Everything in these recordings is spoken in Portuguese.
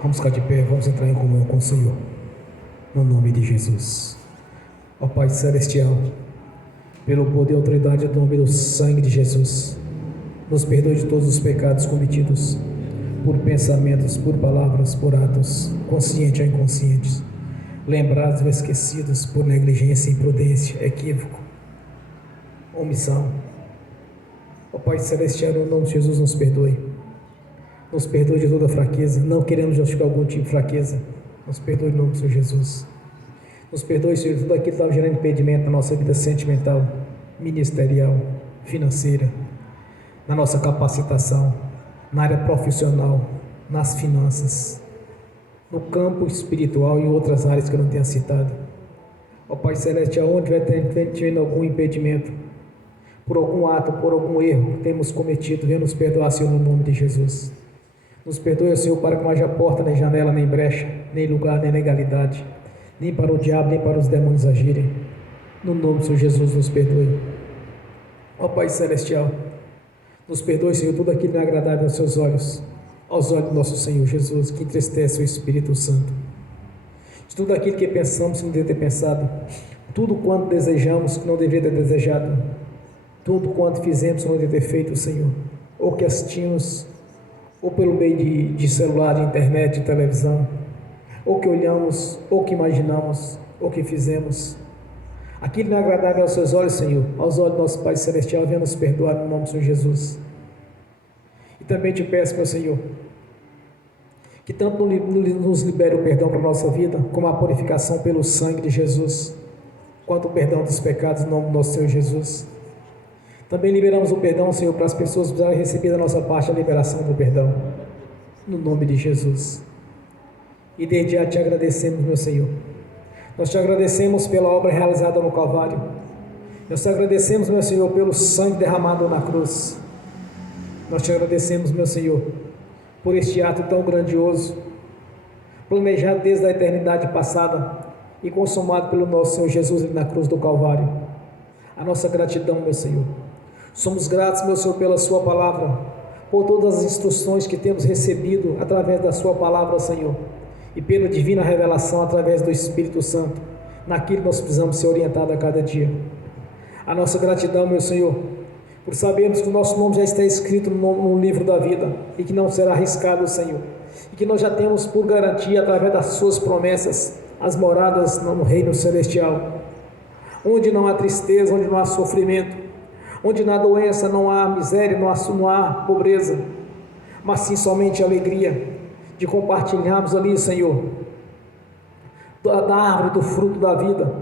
Vamos ficar de pé, vamos entrar em comunhão com o Senhor, no nome de Jesus. Ó Pai Celestial, pelo poder e autoridade do nome do sangue de Jesus, nos perdoe de todos os pecados cometidos, por pensamentos, por palavras, por atos, conscientes ou inconscientes, lembrados ou esquecidos, por negligência, imprudência, equívoco, omissão. Ó Pai Celestial, no nome de Jesus, nos perdoe. Nos perdoe de toda fraqueza, não queremos justificar algum tipo de fraqueza. Nos perdoe em nome do Senhor Jesus. Nos perdoe, Senhor, de tudo aquilo que estava gerando impedimento na nossa vida sentimental, ministerial, financeira, na nossa capacitação, na área profissional, nas finanças, no campo espiritual e em outras áreas que eu não tenha citado. Ó Pai Celestial, onde vai ter algum impedimento, por algum ato, por algum erro que temos cometido, venha nos perdoar, Senhor, no nome de Jesus. Nos perdoe, Senhor, para que não haja porta, nem janela, nem brecha, nem lugar, nem legalidade, nem para o diabo, nem para os demônios agirem. No nome do Senhor Jesus, nos perdoe. Ó Pai Celestial, nos perdoe, Senhor, tudo aquilo que não é agradável aos seus olhos, aos olhos do nosso Senhor Jesus, que entristece o Espírito Santo. De tudo aquilo que pensamos que não deveria ter pensado, tudo quanto desejamos que não deveria ter desejado, tudo quanto fizemos que não deveria ter feito, Senhor, ou que assistimos, ou pelo meio de celular, de internet, de televisão, ou que olhamos, ou que imaginamos, ou que fizemos. Aquilo não é agradável aos seus olhos, Senhor, aos olhos do nosso Pai Celestial, venha nos perdoar no nome do Senhor Jesus. E também te peço, meu Senhor, que tanto nos libere o perdão para a nossa vida, como a purificação pelo sangue de Jesus, quanto o perdão dos pecados no nome do nosso Senhor Jesus. Também liberamos o perdão, Senhor, para as pessoas que precisarem receber da nossa parte a liberação do perdão, no nome de Jesus. E desde já te agradecemos, meu Senhor. Nós te agradecemos pela obra realizada no Calvário. Nós te agradecemos, meu Senhor, pelo sangue derramado na cruz. Nós te agradecemos, meu Senhor, por este ato tão grandioso, planejado desde a eternidade passada e consumado pelo nosso Senhor Jesus na cruz do Calvário. A nossa gratidão, meu Senhor. Somos gratos, meu Senhor, pela sua palavra, por todas as instruções que temos recebido através da sua palavra, Senhor, e pela divina revelação através do Espírito Santo, naquilo que nós precisamos ser orientados a cada dia. A nossa gratidão, meu Senhor, por sabermos que o nosso nome já está escrito no livro da vida e que não será arriscado, Senhor, e que nós já temos por garantia, através das suas promessas, as moradas no reino celestial, onde não há tristeza, onde não há sofrimento, onde na doença não há miséria, não há pobreza, mas sim somente alegria de compartilharmos ali, Senhor, da árvore do fruto da vida,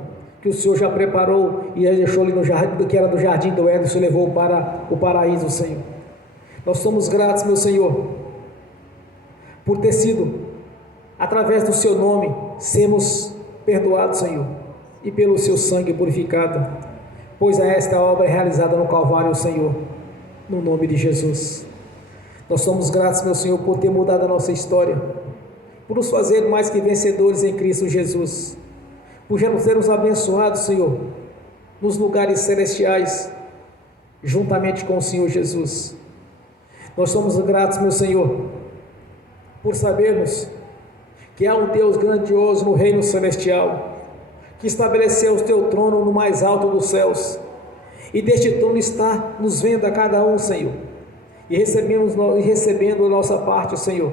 que o Senhor já preparou e já deixou ali no jardim, que era do jardim do Éden, e levou para o paraíso, Senhor. Nós somos gratos, meu Senhor, por ter sido, através do seu nome, sermos perdoados, Senhor, e pelo seu sangue purificado, pois esta obra é realizada no Calvário, Senhor, no nome de Jesus. Nós somos gratos, meu Senhor, por ter mudado a nossa história, por nos fazer mais que vencedores em Cristo Jesus, por já nos termos abençoados, Senhor, nos lugares celestiais, juntamente com o Senhor Jesus. Nós somos gratos, meu Senhor, por sabermos que há um Deus grandioso no reino celestial, que estabeleceu o teu trono no mais alto dos céus, e deste trono está nos vendo a cada um, Senhor, e recebendo a nossa parte, Senhor,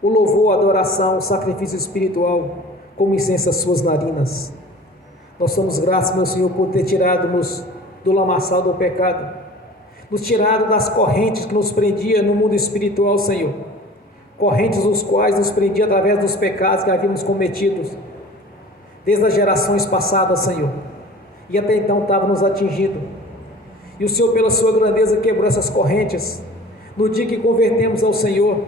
o louvor, a adoração, o sacrifício espiritual, como incenso às suas narinas. Nós somos gratos, meu Senhor, por ter tirado-nos do lamaçal do pecado, nos tirado das correntes que nos prendia no mundo espiritual, Senhor, correntes os quais nos prendia através dos pecados que havíamos cometido desde as gerações passadas, Senhor, e até então estava nos atingindo, e o Senhor, pela sua grandeza, quebrou essas correntes, no dia que convertemos ao Senhor,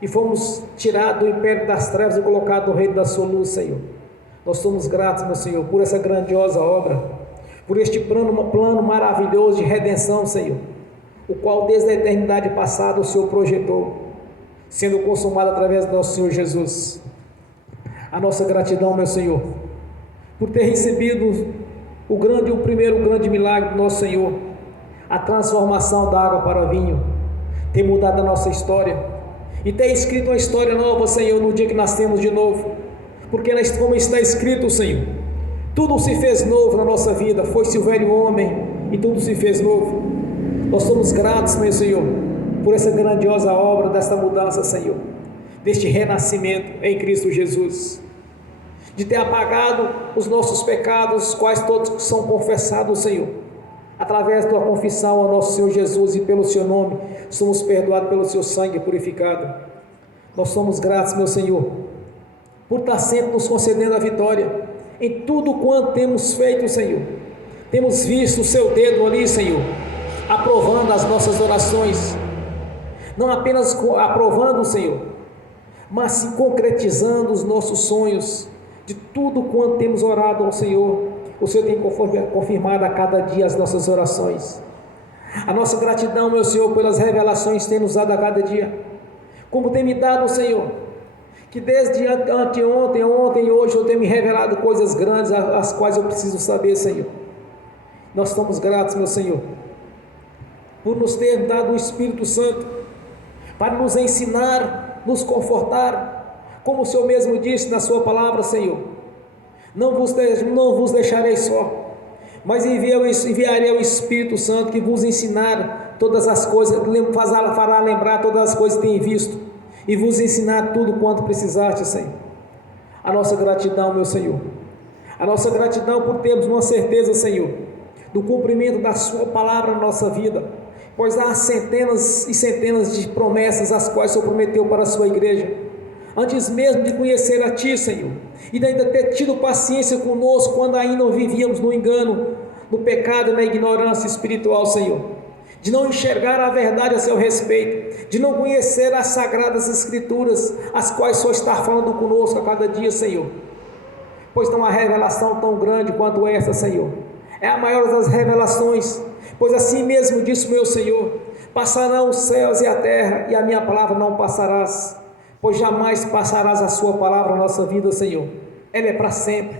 e fomos tirados do império das trevas e colocados no reino da sua luz, Senhor. Nós somos gratos, meu Senhor, por essa grandiosa obra, por este plano maravilhoso de redenção, Senhor, o qual desde a eternidade passada o Senhor projetou, sendo consumado através do nosso Senhor Jesus. A nossa gratidão, meu Senhor, por ter recebido o primeiro grande milagre do nosso Senhor, a transformação da água para vinho, ter mudado a nossa história, e tem escrito uma história nova, Senhor, no dia que nascemos de novo, porque como está escrito, Senhor, tudo se fez novo na nossa vida, foi-se o velho homem e tudo se fez novo. Nós somos gratos, meu Senhor, por essa grandiosa obra desta mudança, Senhor, deste renascimento em Cristo Jesus, de ter apagado os nossos pecados, quais todos são confessados, Senhor, através da confissão ao nosso Senhor Jesus, e pelo seu nome somos perdoados pelo seu sangue purificado. Nós somos gratos, meu Senhor, por estar sempre nos concedendo a vitória em tudo quanto temos feito, Senhor. Temos visto o seu dedo ali, Senhor, aprovando as nossas orações, não apenas aprovando, Senhor, mas sim concretizando os nossos sonhos. De tudo quanto temos orado ao Senhor, o Senhor tem confirmado a cada dia as nossas orações. A nossa gratidão, meu Senhor, pelas revelações que tem nos dado a cada dia, como tem me dado, Senhor, que desde anteontem, ontem e hoje eu tenho me revelado coisas grandes, as quais eu preciso saber, Senhor. Nós estamos gratos, meu Senhor, por nos ter dado o Espírito Santo, para nos ensinar, nos confortar, como o Senhor mesmo disse na sua palavra, Senhor, não vos deixarei só, mas enviarei o Espírito Santo, que vos ensinar todas as coisas, fará lembrar todas as coisas que tem visto, e vos ensinar tudo quanto precisaste, Senhor. A nossa gratidão, meu Senhor, a nossa gratidão por termos uma certeza, Senhor, do cumprimento da sua palavra na nossa vida, pois há centenas e centenas de promessas as quais o Senhor prometeu para a sua igreja, antes mesmo de conhecer a Ti, Senhor, e de ainda ter tido paciência conosco quando ainda vivíamos no engano, no pecado e na ignorância espiritual, Senhor, de não enxergar a verdade a seu respeito, de não conhecer as sagradas escrituras, as quais o Senhor está falando conosco a cada dia, Senhor, pois não há revelação tão grande quanto essa, Senhor, é a maior das revelações, pois assim mesmo disse meu Senhor, passarão os céus e a terra, e a minha palavra não passarás, pois jamais passarás a sua palavra na nossa vida, Senhor. Ela é para sempre,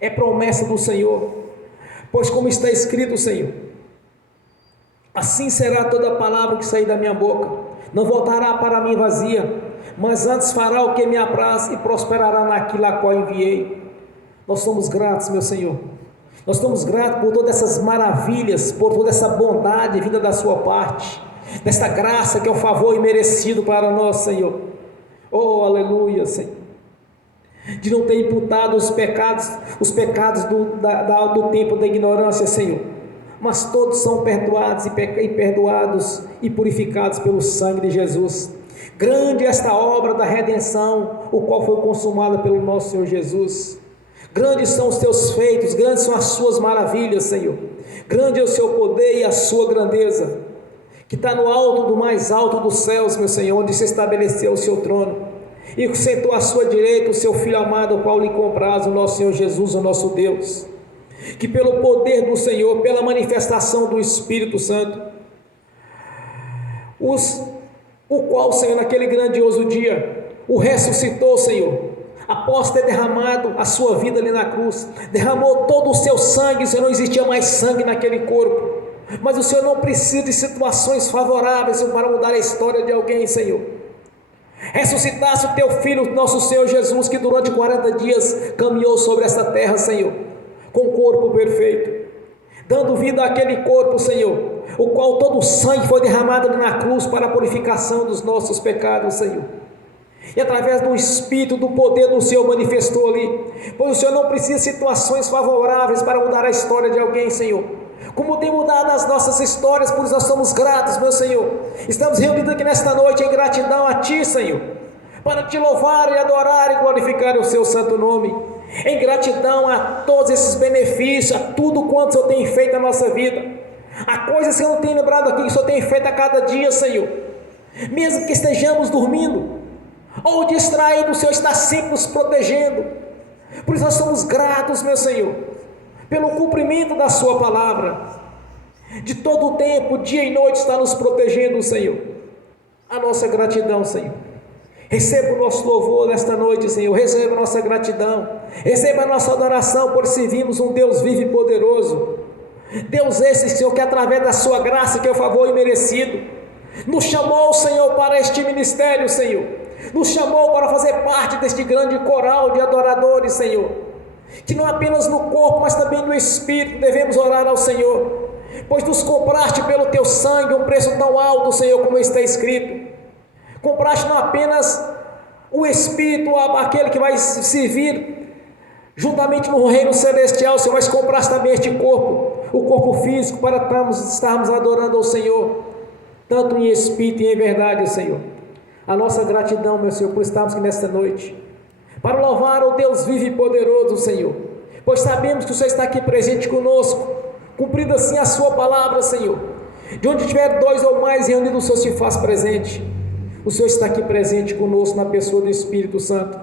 é promessa do Senhor, pois como está escrito, Senhor, assim será toda palavra que sair da minha boca, não voltará para mim vazia, mas antes fará o que me apraz e prosperará naquilo a qual enviei. Nós somos gratos, meu Senhor, nós estamos gratos por todas essas maravilhas, por toda essa bondade vinda da sua parte, desta graça que é o favor imerecido para nós, Senhor. Oh, aleluia, Senhor, de não ter imputado os pecados do tempo da ignorância, Senhor, mas todos são perdoados e purificados pelo sangue de Jesus. Grande é esta obra da redenção, o qual foi consumada pelo nosso Senhor Jesus. Grandes são os teus feitos, grandes são as suas maravilhas, Senhor. Grande é o seu poder e a sua grandeza, que está no alto do mais alto dos céus, meu Senhor, onde se estabeleceu o seu trono, e sentou à sua direita o seu Filho amado, o qual lhe compraz, o nosso Senhor Jesus, o nosso Deus, que pelo poder do Senhor, pela manifestação do Espírito Santo, o qual, Senhor, naquele grandioso dia, o ressuscitou, Senhor, após ter derramado a sua vida ali na cruz, derramou todo o seu sangue, Senhor, não existia mais sangue naquele corpo, mas o Senhor não precisa de situações favoráveis, Senhor, para mudar a história de alguém, Senhor. Ressuscitasse o teu Filho, nosso Senhor Jesus, que durante 40 dias caminhou sobre esta terra, Senhor, com corpo perfeito, dando vida àquele corpo, Senhor, o qual todo o sangue foi derramado na cruz para a purificação dos nossos pecados, Senhor. E através do Espírito, do poder do Senhor manifestou ali, pois o Senhor não precisa de situações favoráveis para mudar a história de alguém, Senhor, como tem mudado as nossas histórias, por isso nós somos gratos, meu Senhor. Estamos reunidos aqui nesta noite em gratidão a Ti, Senhor, para Te louvar e adorar e glorificar o Seu santo nome, em gratidão a todos esses benefícios, a tudo quanto o Senhor tem feito na nossa vida, a coisas que eu não tenho lembrado aqui, que o Senhor tem feito a cada dia, Senhor, mesmo que estejamos dormindo ou distraídos, o Senhor está sempre nos protegendo, por isso nós somos gratos, meu Senhor, pelo cumprimento da sua palavra, de todo o tempo, dia e noite está nos protegendo, Senhor. A nossa gratidão, Senhor, receba o nosso louvor nesta noite, Senhor, receba a nossa gratidão, receba a nossa adoração, por servimos um Deus vivo e poderoso, Deus esse, Senhor, que através da sua graça, que é o favor imerecido, nos chamou, Senhor, para este ministério, Senhor, nos chamou para fazer parte deste grande coral de adoradores, Senhor, que não apenas no corpo, mas também no espírito devemos orar ao Senhor, pois nos compraste pelo teu sangue um preço tão alto, Senhor, como está escrito. Compraste não apenas o espírito, aquele que vai servir juntamente no reino celestial, Senhor, mas compraste também este corpo, o corpo físico, para estarmos adorando ao Senhor, tanto em espírito e em verdade, Senhor. A nossa gratidão, meu Senhor, por estarmos aqui nesta noite, para louvar o Deus vivo e poderoso, Senhor, pois sabemos que o Senhor está aqui presente conosco, cumprindo assim a sua palavra, Senhor. De onde tiver dois ou mais reunidos, o Senhor se faz presente. O Senhor está aqui presente conosco na pessoa do Espírito Santo,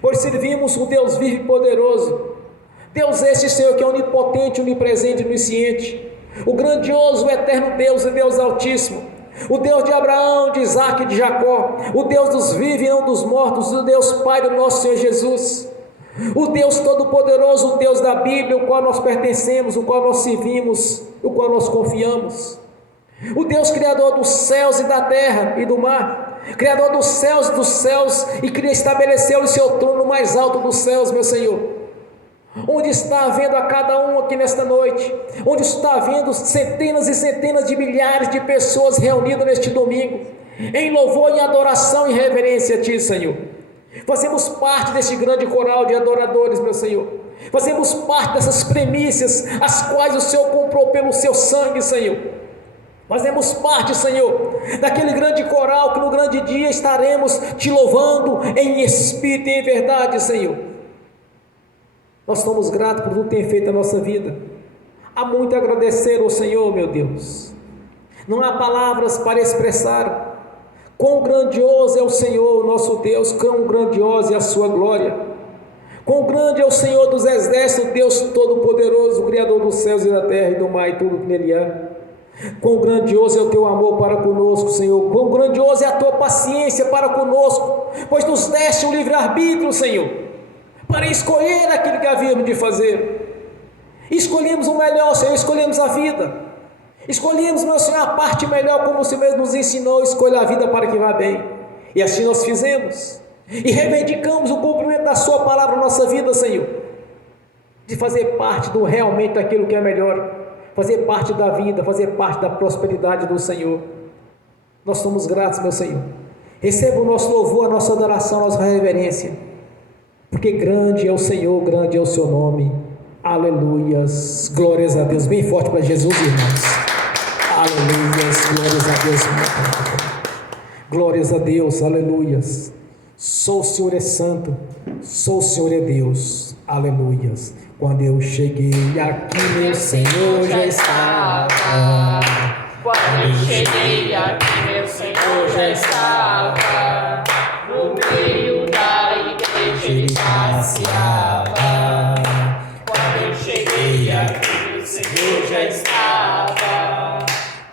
pois servimos o Deus vivo e poderoso, Deus este, Senhor, que é onipotente, onipresente e onisciente, o grandioso, o eterno Deus e Deus altíssimo, o Deus de Abraão, de Isaac e de Jacó, o Deus dos vivos e não dos mortos, o Deus Pai do nosso Senhor Jesus, o Deus todo-poderoso, o Deus da Bíblia, o qual nós pertencemos, o qual nós servimos, o qual nós confiamos, o Deus Criador dos céus e da terra e do mar, Criador dos céus, e que estabeleceu o seu trono mais alto dos céus, meu Senhor, onde está havendo a cada um aqui nesta noite, onde está havendo centenas e centenas de milhares de pessoas reunidas neste domingo, em louvor e adoração e reverência a Ti, Senhor. Fazemos parte deste grande coral de adoradores, meu Senhor, fazemos parte dessas primícias, as quais o Senhor comprou pelo seu sangue, Senhor. Fazemos parte, Senhor, daquele grande coral que no grande dia estaremos Te louvando em espírito e em verdade, Senhor. Nós somos gratos por tudo que tem feito na nossa vida. Há muito a agradecer ao Senhor, meu Deus. Não há palavras para expressar quão grandioso é o Senhor, nosso Deus, quão grandiosa é a sua glória. Quão grande é o Senhor dos exércitos, Deus todo-poderoso, Criador dos céus e da terra e do mar e tudo que nele há. Quão grandioso é o Teu amor para conosco, Senhor. Quão grandiosa é a Tua paciência para conosco, pois nos deste um livre-arbítrio, Senhor, para escolher aquilo que havíamos de fazer. Escolhemos o melhor, Senhor, escolhemos a vida. Escolhemos, meu Senhor, a parte melhor, como o Senhor mesmo nos ensinou, escolha a vida para que vá bem. E assim nós fizemos. E reivindicamos o cumprimento da Sua palavra na nossa vida, Senhor, de fazer parte do realmente daquilo que é melhor, fazer parte da vida, fazer parte da prosperidade do Senhor. Nós somos gratos, meu Senhor. Receba o nosso louvor, a nossa adoração, a nossa reverência, porque grande é o Senhor, grande é o Seu nome. Aleluias, glórias a Deus. Bem forte para Jesus, irmãos. Aleluias, glórias a Deus. Glórias a Deus, aleluias. Só o Senhor é santo, só o Senhor é Deus. Aleluias. Quando eu cheguei aqui, meu Senhor já estava. Quando eu cheguei aqui, meu Senhor já estava. No meio da igreja Ele passeava. Quando eu cheguei aqui, meu Senhor já estava.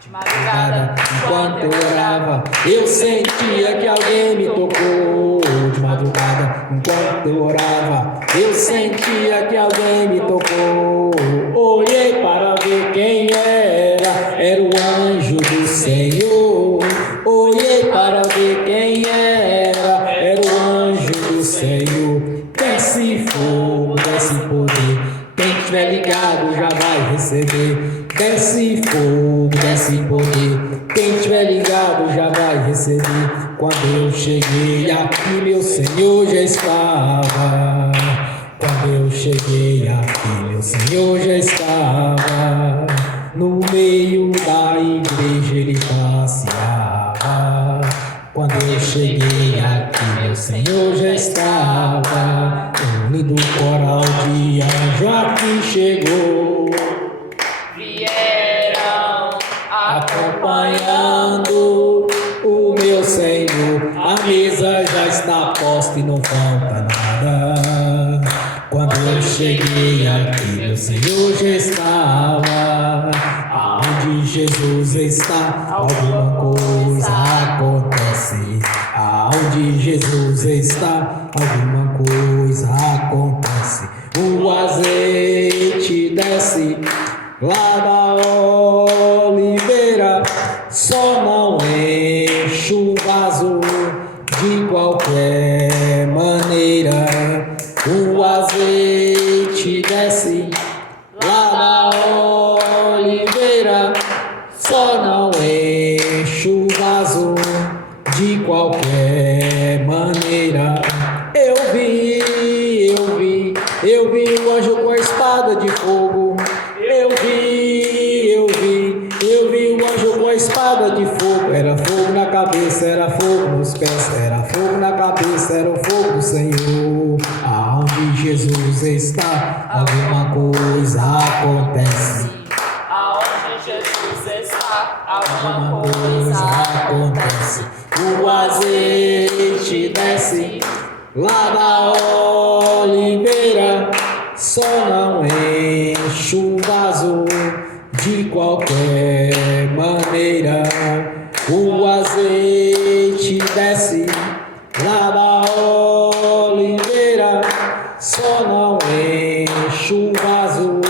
De madrugada, enquanto eu orava, eu sentia que alguém me tocou. De madrugada, enquanto eu orava, eu sentia que alguém me tocou. Olhei para ver quem era o anjo do Senhor. Olhei para ver quem era o anjo do Senhor. Desce fogo, desce poder, quem estiver ligado já vai receber. Desce fogo, desce poder, quem estiver ligado já vai receber. Quando eu cheguei aqui, meu Senhor já estava. Quando eu cheguei aqui, meu Senhor já estava. No meio da igreja Ele passeava. Quando eu cheguei aqui, meu Senhor já estava. Um lindo coral de anjo aqui chegou, vieram acompanhando o meu Senhor. A mesa já está posta e não falta nada. Quando eu cheguei aqui, meu Senhor já estava. Aonde Jesus está, alguma coisa acontece. Aonde Jesus está, alguma coisa acontece. O azeite desce lá da oliveira, só não entra maneira. O azeite desce lá da oliveira, só não enche o vaso de qualquer maneira. Eu vi o anjo com a espada de fogo. Eu vi o anjo com a espada de fogo. Era fogo na cabeça, era fogo nos pés, era fogo na cabeça, era o fogo do Senhor. Aonde Jesus está, alguma coisa acontece. Aonde Jesus está, Alguma coisa acontece. O azeite desce lá da oliveira, só não enche o vaso de qualquer maneira. O azeite desce lá da oliveira, só não enche o vaso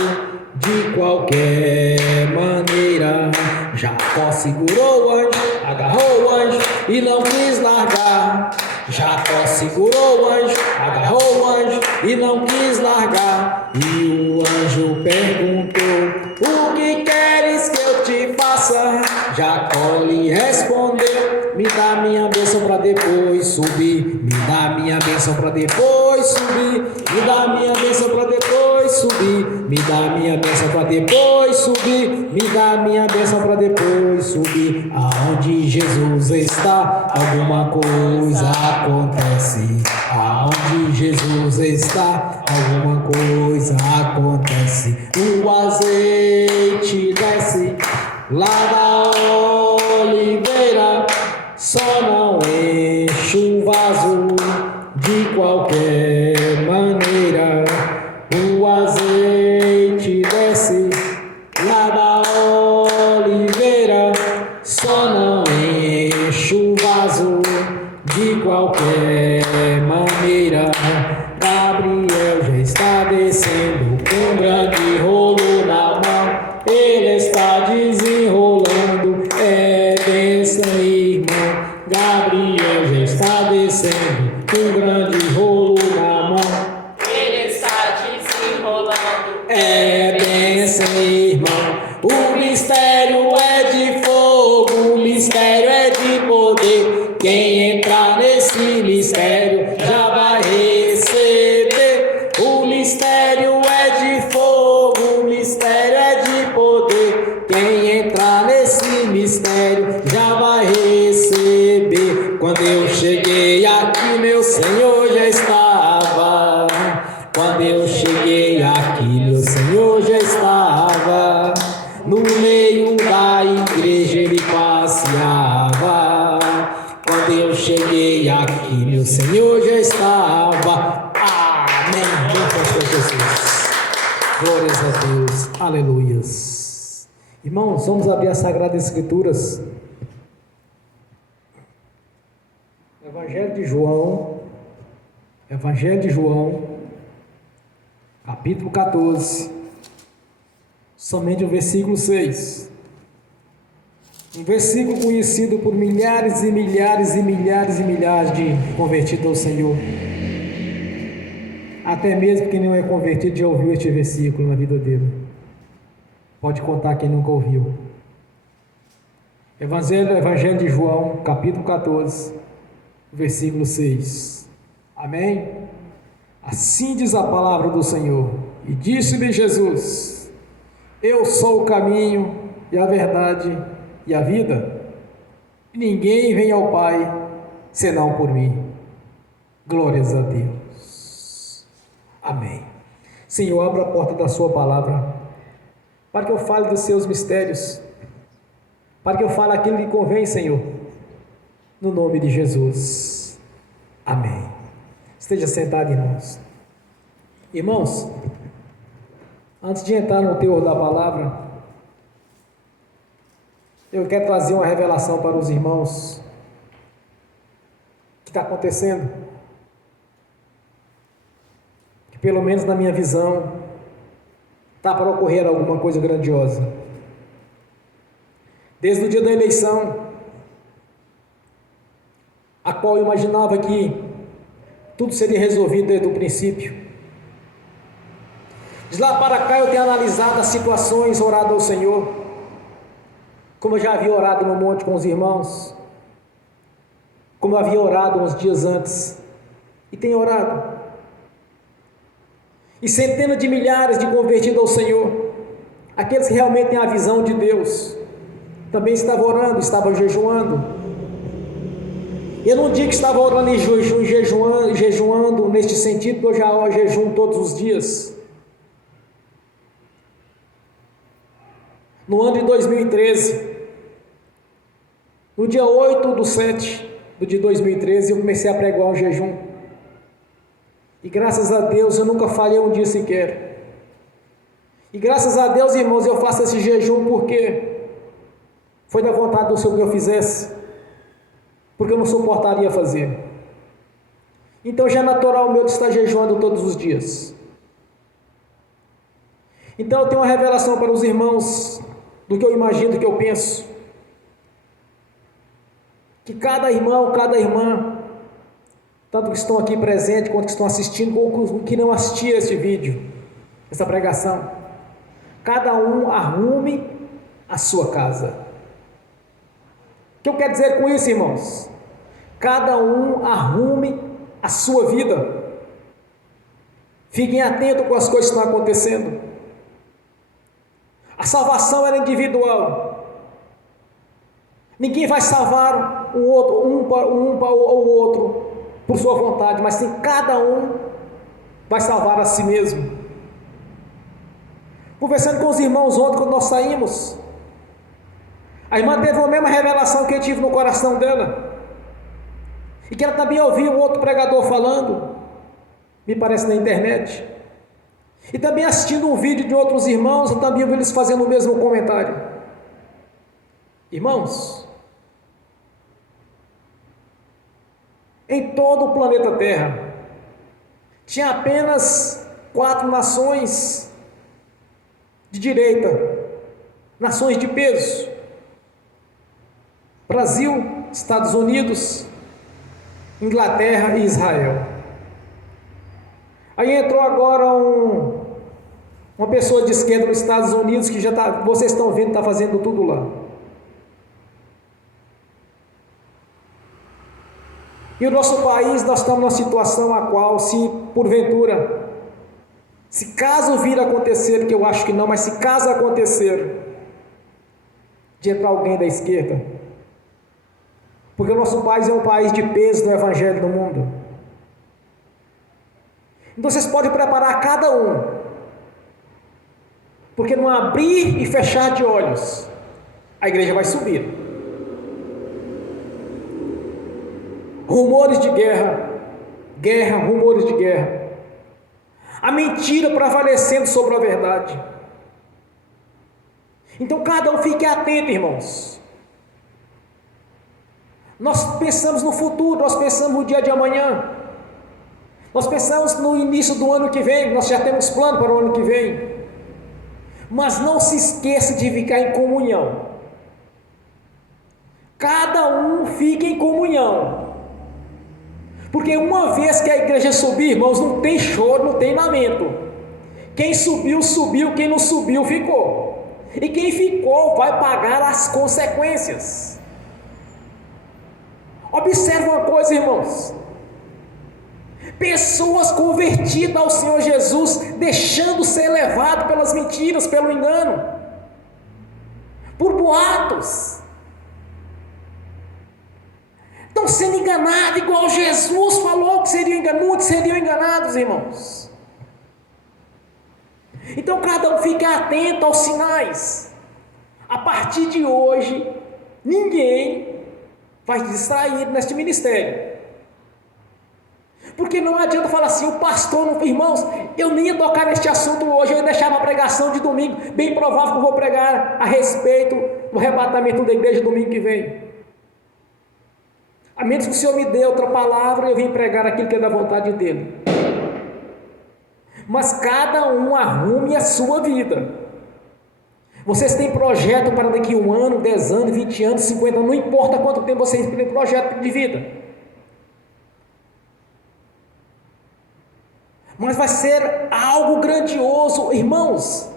de qualquer maneira. Jacó segurou o anjo, agarrou o anjo e não quis largar. Jacó segurou o anjo, agarrou o anjo e não quis largar. E o anjo perguntou: o que queres que eu te faça? Jacó lhe respondeu: me dá minha bênção para depois subir. Me dá minha bênção para depois subir. Me dá minha bênção para depois subir. Me dá minha bênção para depois subir. Me dá minha bênção para depois subir. Aonde Jesus está, alguma coisa acontece. Aonde Jesus está, alguma coisa acontece. O azeite desce lá da oliveira, só não enche o vaso de qualquer maneira. O azeite desce lá da oliveira, só não enche o vaso de qualquer maneira. Gabriel já está descendo com um grande rolo na mão. Ele está desenrolando, é bênção, irmão. Gabriel já está descendo com um grande rolo na mão. Ele está desenrolando, É bênção, irmão. O mistério é de fogo, o mistério é de poder. Quem entrar nesse mistério já vai receber. O mistério é de fogo, o mistério é de poder. Quem entrar nesse mistério já vai receber. Quando eu cheguei aqui, meu Senhor já estava. Quando eu cheguei aqui, meu Senhor já estava. No meio da igreja ele passeava. Quando eu cheguei aqui, meu Senhor já estava. Amém. Bem, Jesus. Glórias a Deus. Aleluias. Irmãos, vamos abrir as Sagradas Escrituras. Evangelho de João, capítulo 14, somente o versículo 6. Um versículo conhecido por milhares e milhares e milhares e milhares de convertidos ao Senhor. Até mesmo quem não é convertido já ouviu este versículo na vida dele. Pode contar quem nunca ouviu. Evangelho de João, capítulo 14, versículo 6. Amém? Assim diz a palavra do Senhor. E disse-lhe Jesus: eu sou o caminho e a verdade e a vida. E ninguém vem ao Pai senão por mim. Glórias a Deus. Amém. Senhor, abra a porta da sua palavra, para que eu fale dos seus mistérios, para que eu fale aquilo que convém, Senhor, no nome de Jesus. Amém. Esteja sentado, irmãos. Irmãos, antes de entrar no teor da palavra, eu quero trazer uma revelação para os irmãos. O que está acontecendo? Que pelo menos na minha visão, está para ocorrer alguma coisa grandiosa. Desde o dia da eleição, a qual eu imaginava que tudo seria resolvido desde o princípio. De lá para cá eu tenho analisado as situações, orado ao Senhor, como eu já havia orado no monte com os irmãos, como eu havia orado uns dias antes, e tenho orado. E centenas de milhares de convertidos ao Senhor, aqueles que realmente têm a visão de Deus, também estavam orando, estavam jejuando. Eu não digo que estava orando e jejuando neste sentido, porque eu já jejuo todos os dias. No ano de 2013, no dia 8/7 de 2013, eu comecei a pregar um jejum. E graças a Deus eu nunca falhei um dia sequer. E graças a Deus, irmãos, eu faço esse jejum porque foi da vontade do Senhor que eu fizesse, porque eu não suportaria fazer. Então já é natural meu de estar jejuando todos os dias. Então eu tenho uma revelação para os irmãos do que eu imagino, do que eu penso, que cada irmão, cada irmã, tanto que estão aqui presentes, quanto que estão assistindo, ou que não assistiram este vídeo, essa pregação, cada um arrume a sua casa. O que eu quero dizer com isso, irmãos? Cada um arrume a sua vida. Fiquem atentos com as coisas que estão acontecendo. A salvação era individual. Ninguém vai salvar o outro, um para o outro por sua vontade, mas sim cada um vai salvar a si mesmo. Conversando com os irmãos ontem, quando nós saímos, a irmã teve a mesma revelação que eu tive no coração dela, e que ela também ouviu um outro pregador falando, me parece na internet, e também assistindo um vídeo de outros irmãos, eu também ouvi eles fazendo o mesmo comentário. Irmãos, em todo o planeta Terra, tinha apenas 4 nações de direita, nações de peso: Brasil, Estados Unidos, Inglaterra e Israel. Aí entrou agora uma pessoa de esquerda nos Estados Unidos, que já está, vocês estão vendo, está fazendo tudo lá. E o nosso país, nós estamos numa situação a qual, se porventura, se caso vir a acontecer, que eu acho que não, mas se caso acontecer, de entrar alguém da esquerda, porque o nosso país é um país de peso no Evangelho no mundo. Então vocês podem preparar cada um, porque no abrir e fechar de olhos, a igreja vai subir. Rumores de guerra, rumores de guerra, a mentira prevalecendo sobre a verdade. Então cada um fique atento, irmãos. Nós pensamos no futuro, nós pensamos no dia de amanhã, nós pensamos no início do ano que vem, nós já temos plano para o ano que vem, mas não se esqueça de ficar em comunhão. Cada um fique em comunhão, porque uma vez que a igreja subir, irmãos, não tem choro, não tem lamento. Quem subiu, subiu, quem não subiu, ficou, e quem ficou vai pagar as consequências. Observe uma coisa, irmãos: pessoas convertidas ao Senhor Jesus, deixando ser levado pelas mentiras, pelo engano, por boatos, estão sendo enganados, igual Jesus falou que seriam enganados, muitos seriam enganados, irmãos. Então cada um fique atento aos sinais. A partir de hoje, ninguém vai distrair neste ministério, porque não adianta falar assim: o pastor não... Irmãos, eu nem ia tocar neste assunto hoje, eu ia deixar uma pregação de domingo, bem provável que eu vou pregar a respeito do arrebatamento da igreja domingo que vem, a menos que o Senhor me dê outra palavra, eu vim pregar aquilo que é da vontade dele. Mas cada um arrume a sua vida. Vocês têm projeto para daqui 1 ano, 10 anos, 20 anos, 50 anos, não importa quanto tempo vocês têm projeto de vida. mas vai ser algo grandioso, irmãos.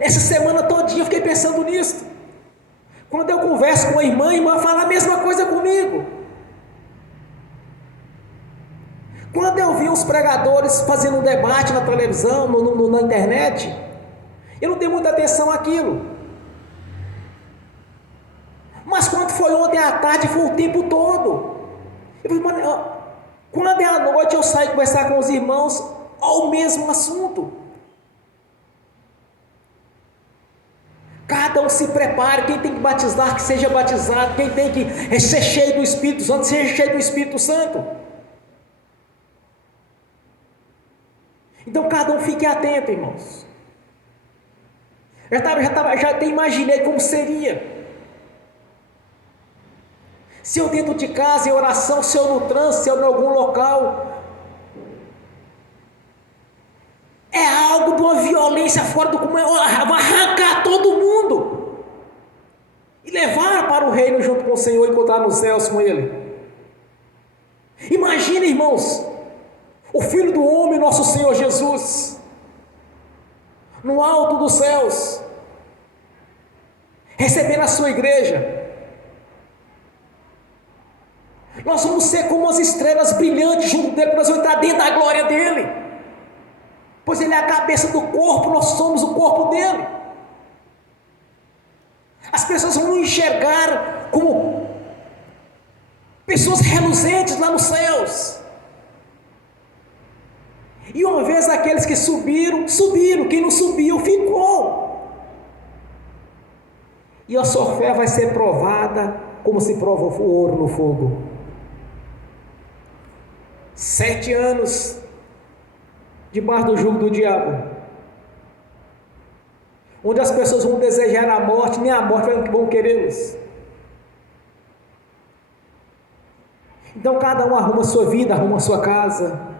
Essa semana todinha eu fiquei pensando nisso. Quando eu converso com a irmã fala a mesma coisa comigo. Quando eu vi os pregadores fazendo um debate na televisão, na internet, eu não dei muita atenção àquilo. Mas quando foi ontem à tarde, foi o tempo todo. Eu falei, mano, quando é à noite eu saio conversar com os irmãos ao mesmo assunto. Cada um se prepare, quem tem que batizar, que seja batizado, quem tem que ser cheio do Espírito Santo, seja cheio do Espírito Santo. Então cada um fique atento, irmãos. Já até imaginei como seria. Se eu dentro de casa, em oração, se eu no trânsito, se eu em algum local, é algo de uma violência fora do comum, vai arrancar todo mundo e levar para o reino junto com o Senhor, encontrar nos céus com Ele. Imagina, irmãos, o Filho do Homem, nosso Senhor Jesus, no alto dos céus, recebendo a sua igreja. Nós vamos ser como as estrelas brilhantes junto dele, nós vamos entrar dentro da glória dele, pois ele é a cabeça do corpo, nós somos o corpo dele. As pessoas vão enxergar como pessoas reluzentes lá nos céus. E uma vez aqueles que subiram, quem não subiu, ficou. E a sua fé vai ser provada como se prova o ouro no fogo. 7 anos debaixo do jugo do diabo, onde as pessoas vão desejar a morte, nem a morte vão querê-los. Então cada um arruma a sua vida, arruma a sua casa.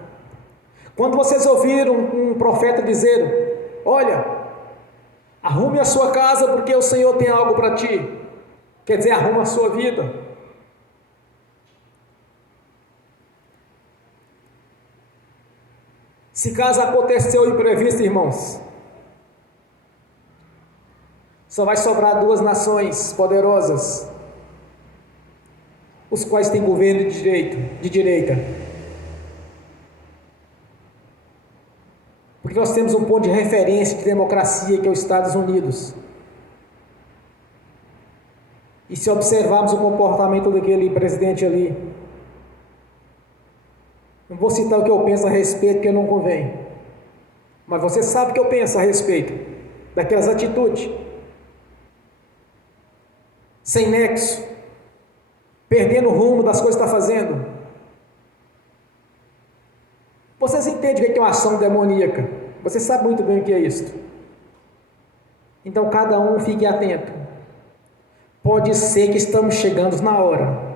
Quando vocês ouviram um profeta dizer, olha, arrume a sua casa porque o Senhor tem algo para ti, quer dizer, arruma a sua vida. Se caso aconteceu o imprevisto, irmãos, só vai sobrar 2 nações poderosas, os quais têm governo de direita. Porque nós temos um ponto de referência de democracia, que é os Estados Unidos. E se observarmos o comportamento daquele presidente ali, não vou citar o que eu penso a respeito, porque não convém, mas você sabe o que eu penso a respeito daquelas atitudes, sem nexo, perdendo o rumo das coisas que está fazendo. Vocês entendem o que é uma ação demoníaca? Você sabe muito bem o que é isso. Então cada um fique atento. Pode ser que estamos chegando na hora.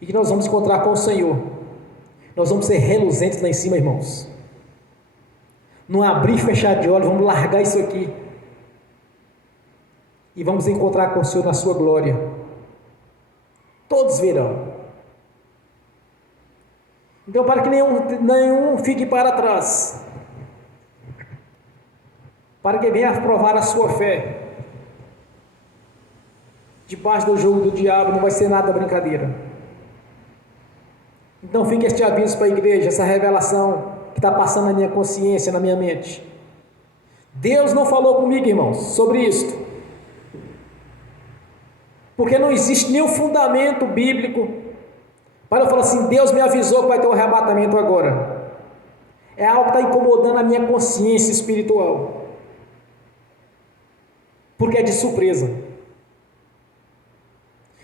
E que nós vamos encontrar com o Senhor. Nós vamos ser reluzentes lá em cima, irmãos. Não abrir e fechar de olhos, vamos largar isso aqui. E vamos encontrar com o Senhor na sua glória. Todos virão. Então, para que nenhum fique para trás, para que venha provar a sua fé, debaixo do jugo do diabo não vai ser nada brincadeira. Então fica este aviso para a igreja, essa revelação que está passando na minha consciência, na minha mente. Deus não falou comigo, irmãos, sobre isto, porque não existe nenhum fundamento bíblico para eu falar assim, Deus me avisou que vai ter um arrebatamento agora. É algo que está incomodando a minha consciência espiritual, porque é de surpresa.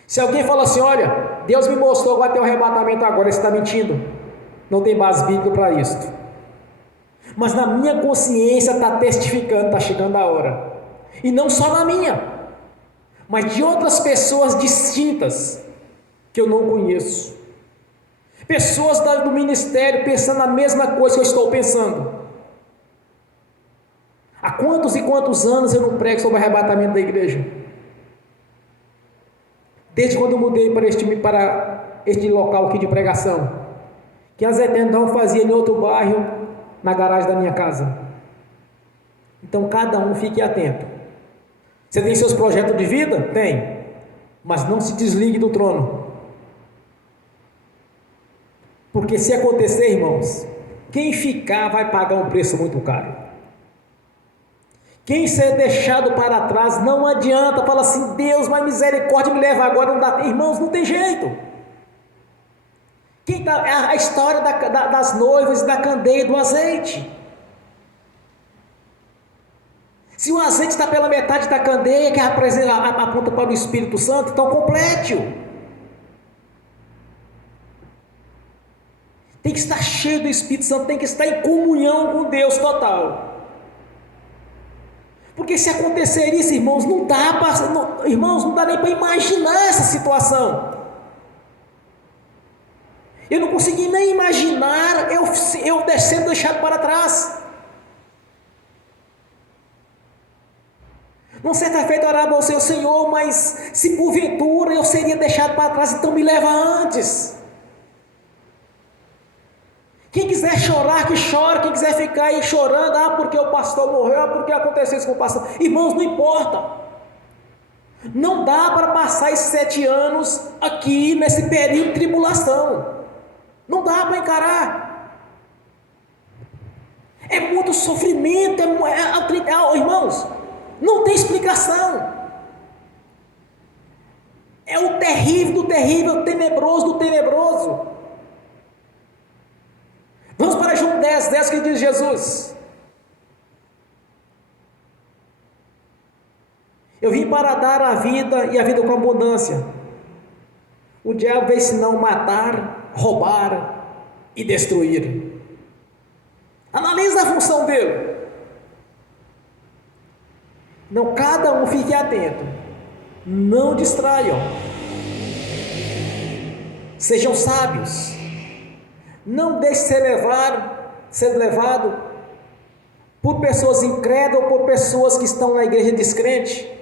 Se alguém fala assim, olha, Deus me mostrou que vai ter um arrebatamento agora, você está mentindo. Não tem base bíblica para isso. Mas na minha consciência está testificando, está chegando a hora. E não só na minha, mas de outras pessoas distintas, que eu não conheço. Pessoas do ministério pensando a mesma coisa que eu estou pensando. Há quantos e quantos anos eu não prego sobre o arrebatamento da igreja? Desde quando eu mudei para este local aqui de pregação, que a Zé Tendão fazia em outro bairro, na garagem da minha casa. Então cada um fique atento. Você tem seus projetos de vida? Tem. Mas não se desligue do trono. Porque se acontecer, irmãos, quem ficar vai pagar um preço muito caro. Quem ser deixado para trás, não adianta, fala assim, Deus, mas misericórdia, me leva agora, não dá. Irmãos, não tem jeito. A história das noivas, da candeia e do azeite. Se o azeite está pela metade da candeia, que aponta para o Espírito Santo, então complete-o. Tem que estar cheio do Espírito Santo, tem que estar em comunhão com Deus total. Porque se acontecer isso, irmãos, não dá nem para imaginar essa situação. Eu não consegui nem imaginar eu sendo deixado para trás. Não certa feita orava ao Senhor, mas se porventura eu seria deixado para trás, então me leva antes. Quem quiser chorar, que chore. Quem quiser ficar aí chorando, porque o pastor morreu, porque aconteceu isso com o pastor. Irmãos, não importa. Não dá para passar esses 7 anos aqui, nesse período de tribulação. Não dá para encarar. É muito sofrimento, irmãos, não tem explicação. É o terrível do terrível, o tenebroso do tenebroso. Vamos para João 10, que diz Jesus: eu vim para dar a vida e a vida com abundância. O diabo veio senão matar, roubar e destruir. Analise a função dele. Não, cada um fique atento. Não distraiam. Sejam sábios. Não deixe ser levado por pessoas incrédulas ou por pessoas que estão na igreja descrente.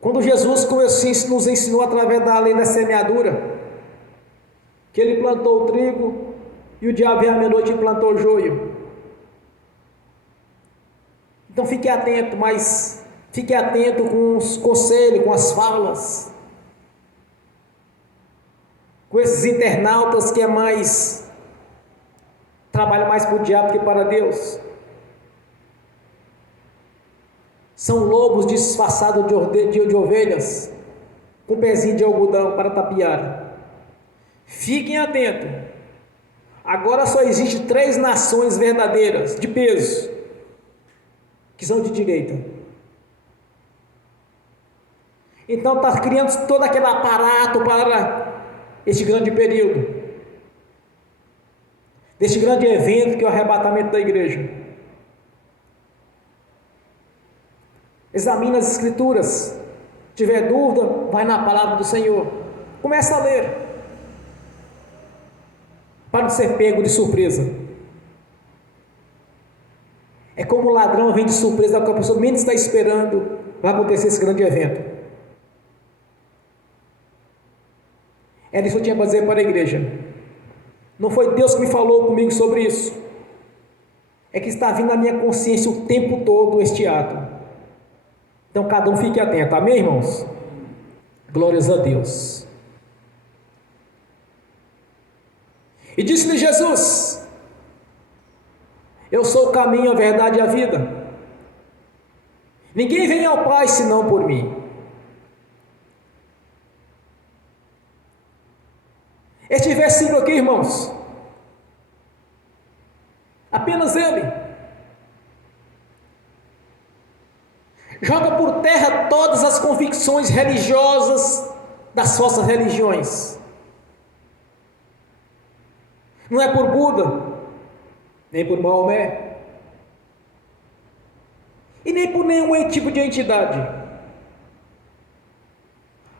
Quando Jesus nos ensinou através da lei da semeadura, que ele plantou o trigo e o diabo veio à meia-noite e plantou o joio. Então fique atento, mas fique atento com os conselhos, com as falas, com esses internautas que trabalham mais para o diabo que para Deus. São lobos disfarçados de ovelhas, com pezinho de algodão para tapear. Fiquem atentos. Agora só existe 3 nações verdadeiras, de peso, que são de direita. Então está criando todo aquele aparato para este grande período, deste grande evento que é o arrebatamento da igreja. Examine as escrituras. Se tiver dúvida, vai na palavra do Senhor. Começa a ler, para não ser pego de surpresa. É como o ladrão vem de surpresa, que a pessoa menos está esperando, vai acontecer esse grande evento. Era isso que eu tinha para dizer para a igreja. Não foi Deus que me falou comigo sobre isso. É que está vindo na minha consciência o tempo todo este ato. Então cada um fique atento, amém, irmãos? Glórias a Deus. E disse-lhe Jesus: eu sou o caminho, a verdade e a vida. Ninguém vem ao Pai senão por mim. Este versículo aqui, irmãos, apenas ele joga por terra todas as convicções religiosas das falsas religiões. Não é por Buda, nem por Maomé, e nem por nenhum tipo de entidade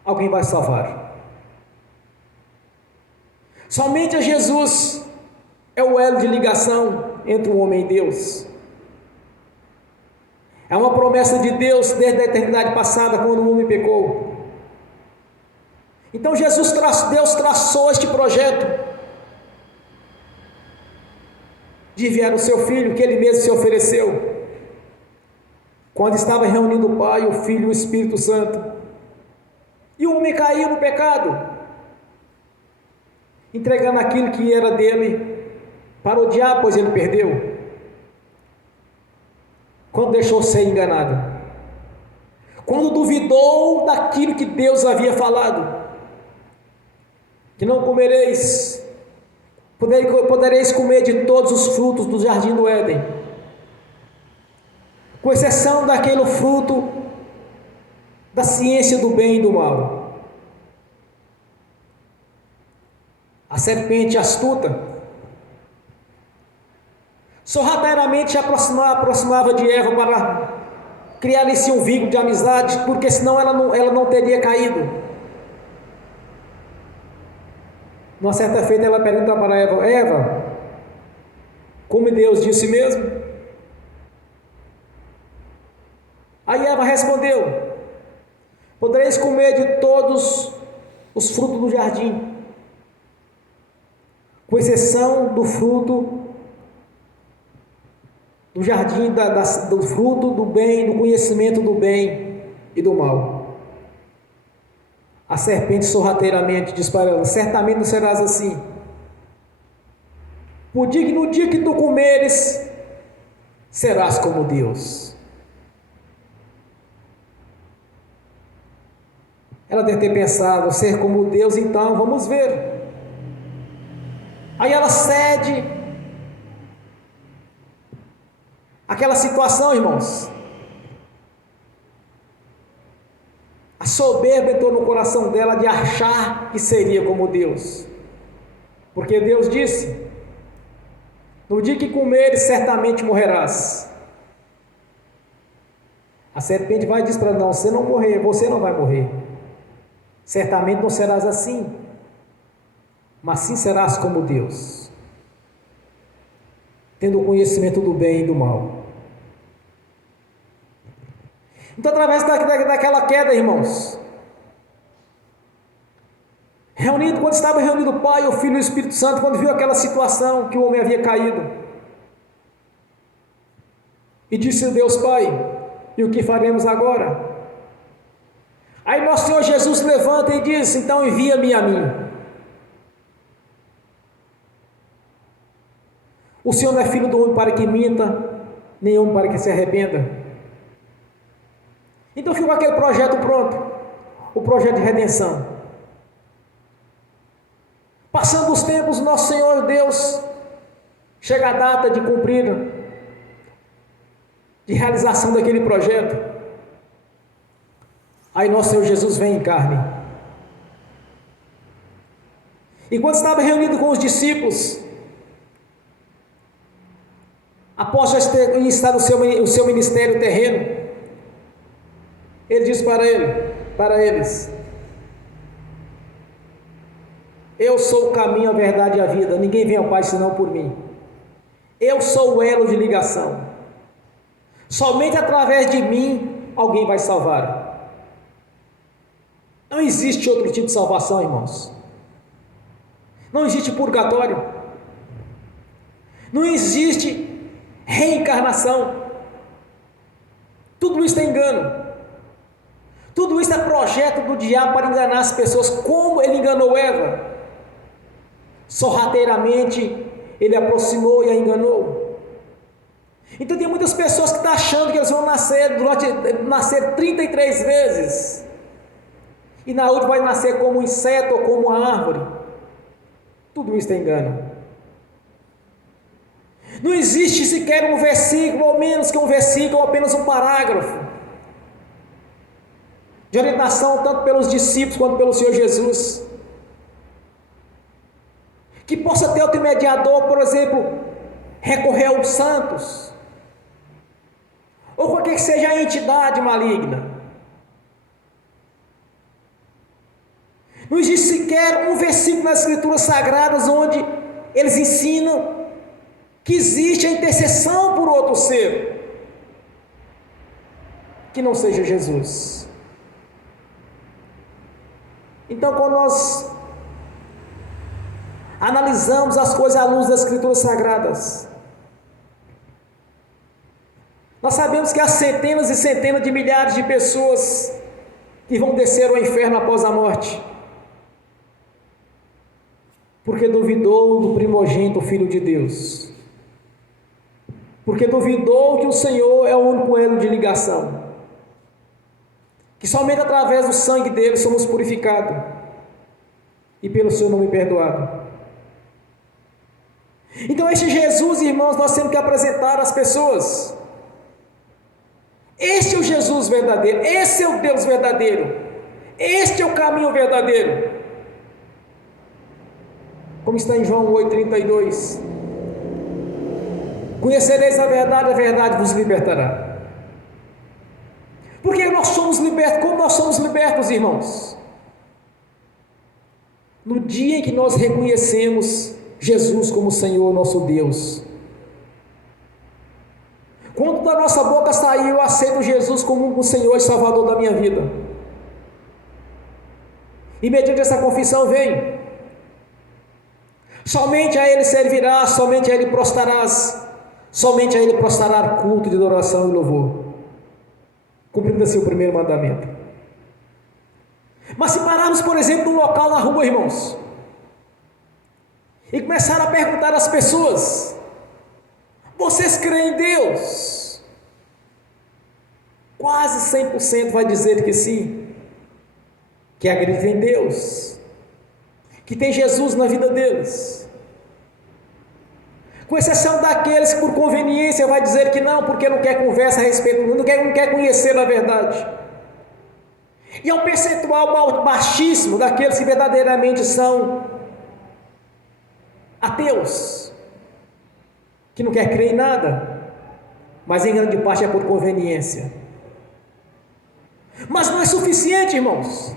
alguém vai salvar. Somente a Jesus é o elo de ligação entre o homem e Deus. É uma promessa de Deus desde a eternidade passada, quando o homem pecou. Então Deus traçou este projeto de enviar o seu Filho, que Ele mesmo se ofereceu, quando estava reunindo o Pai, o Filho e o Espírito Santo. E o homem caiu no pecado, entregando aquilo que era dele para o diabo, pois ele perdeu, quando deixou ser enganado, quando duvidou daquilo que Deus havia falado, que não comereis, podereis comer de todos os frutos do jardim do Éden, com exceção daquele fruto da ciência do bem e do mal. A serpente astuta sorrateiramente se aproximava de Eva para criar em si um vínculo de amizade, porque senão ela não teria caído. Numa certa feita ela pergunta para Eva: Eva, como Deus disse mesmo? Aí Eva respondeu: podereis comer de todos os frutos do jardim, com exceção do fruto do jardim, do fruto do bem, do conhecimento do bem e do mal. A serpente sorrateiramente diz para ela: certamente não serás assim, porque no dia que tu comeres, serás como Deus. Ela deve ter pensado: ser como Deus, então vamos ver. Aí ela cede aquela situação, irmãos. A soberba entrou no coração dela de achar que seria como Deus, porque Deus disse: no dia que comeres, certamente morrerás. A serpente vai e diz para ela: não, você não vai morrer, certamente não serás assim, mas sim serás como Deus, tendo o conhecimento do bem e do mal. Então, através daquela queda, irmãos, quando estava reunido o Pai, o Filho e o Espírito Santo, quando viu aquela situação que o homem havia caído, e disse: Deus Pai, e o que faremos agora? Aí nosso Senhor Jesus levanta e diz: então envia-me a mim. O Senhor não é filho do homem para que minta, nem homem para que se arrependa. Então ficou aquele projeto pronto, o projeto de redenção. Passando os tempos, nosso Senhor Deus, chega a data de cumprir, de realização daquele projeto. Aí nosso Senhor Jesus vem em carne. E quando estava reunido com os discípulos, após já ter iniciado o seu ministério terreno, ele disse para eles: eu sou o caminho, a verdade e a vida, ninguém vem ao Pai senão por mim. Eu sou o elo de ligação, somente através de mim alguém vai salvar. Não existe outro tipo de salvação, irmãos. Não existe purgatório, não existe reencarnação. Tudo isso é engano. Tudo isso é projeto do diabo para enganar as pessoas, como ele enganou Eva. Sorrateiramente ele aproximou e a enganou. Então tem muitas pessoas que estão achando que eles vão nascer 33 vezes, e na última vai nascer como um inseto ou como uma árvore. Tudo isso é engano. Não existe sequer um versículo, ou menos que um versículo, ou apenas um parágrafo de orientação, tanto pelos discípulos quanto pelo Senhor Jesus, que possa ter outro mediador, por exemplo, recorrer aos santos, ou qualquer que seja a entidade maligna. Não existe sequer um versículo nas Escrituras Sagradas onde eles ensinam que existe a intercessão por outro ser. que não seja Jesus. Então, quando nós analisamos as coisas à luz das Escrituras Sagradas, nós sabemos que há centenas e centenas de milhares de pessoas que vão descer ao inferno após a morte, porque duvidou do primogênito Filho de Deus, porque duvidou que o Senhor é o único elo de ligação, que somente através do sangue dele somos purificados e pelo seu nome perdoado. Então este Jesus, irmãos, nós temos que apresentar às pessoas. Este é o Jesus verdadeiro, esse é o Deus verdadeiro, este é o caminho verdadeiro, como está em João 8,32, conhecereis a verdade vos libertará. Porque nós somos libertos, como nós somos libertos, irmãos? No dia em que nós reconhecemos Jesus como Senhor, nosso Deus. Quando da nossa boca sair, eu aceito Jesus como o Senhor e Salvador da minha vida. E mediante essa confissão vem. Somente a Ele servirás, somente a Ele prostrarás, somente a Ele prostrará culto de adoração e louvor, cumprindo assim o primeiro mandamento. Mas se pararmos, por exemplo, num local na rua, irmãos, e começar a perguntar às pessoas: vocês creem em Deus? Quase 100% vai dizer que sim, que acredita em Deus, que tem Jesus na vida deles, com exceção daqueles que por conveniência vai dizer que não, porque não quer conversa a respeito, não quer conhecer a verdade. E é um percentual baixíssimo daqueles que verdadeiramente são ateus, que não quer crer em nada, mas em grande parte é por conveniência. Mas não é suficiente, irmãos,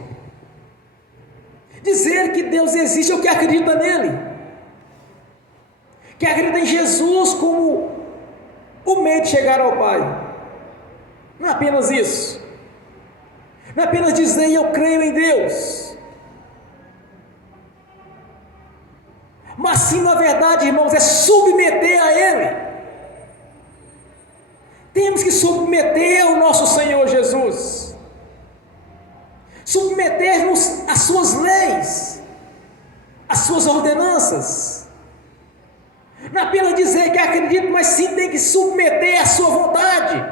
dizer que Deus existe ou que acredita nele, que acredita em Jesus como o meio de chegar ao Pai. Não é apenas isso, não é apenas dizer eu creio em Deus, mas sim, na verdade, irmãos, é submeter a Ele. Temos que submeter ao nosso Senhor Jesus, submeter-nos às suas leis, às suas ordenanças. Não é apenas dizer que acredito, mas sim tem que submeter à sua vontade.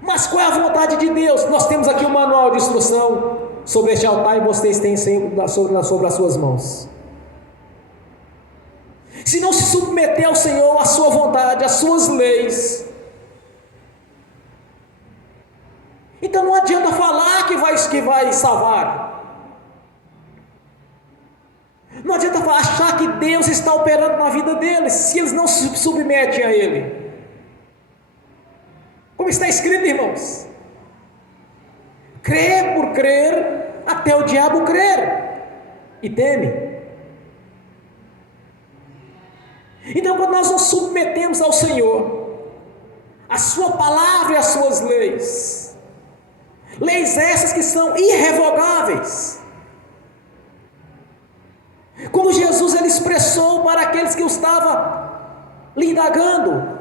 Mas qual é a vontade de Deus? Nós temos aqui um manual de instrução sobre este altar e vocês têm sempre sobre as suas mãos. Se não se submeter ao Senhor, à sua vontade, às suas leis, então não adianta falar que vai salvar. Não adianta achar que Deus está operando na vida deles, se eles não se submetem a Ele. Como está escrito, irmãos: crer por crer, até o diabo crer e teme. Então, quando nós nos submetemos ao Senhor, a sua palavra e as suas leis, leis essas que são irrevogáveis, como Jesus ele expressou para aqueles que o estavam lhe indagando: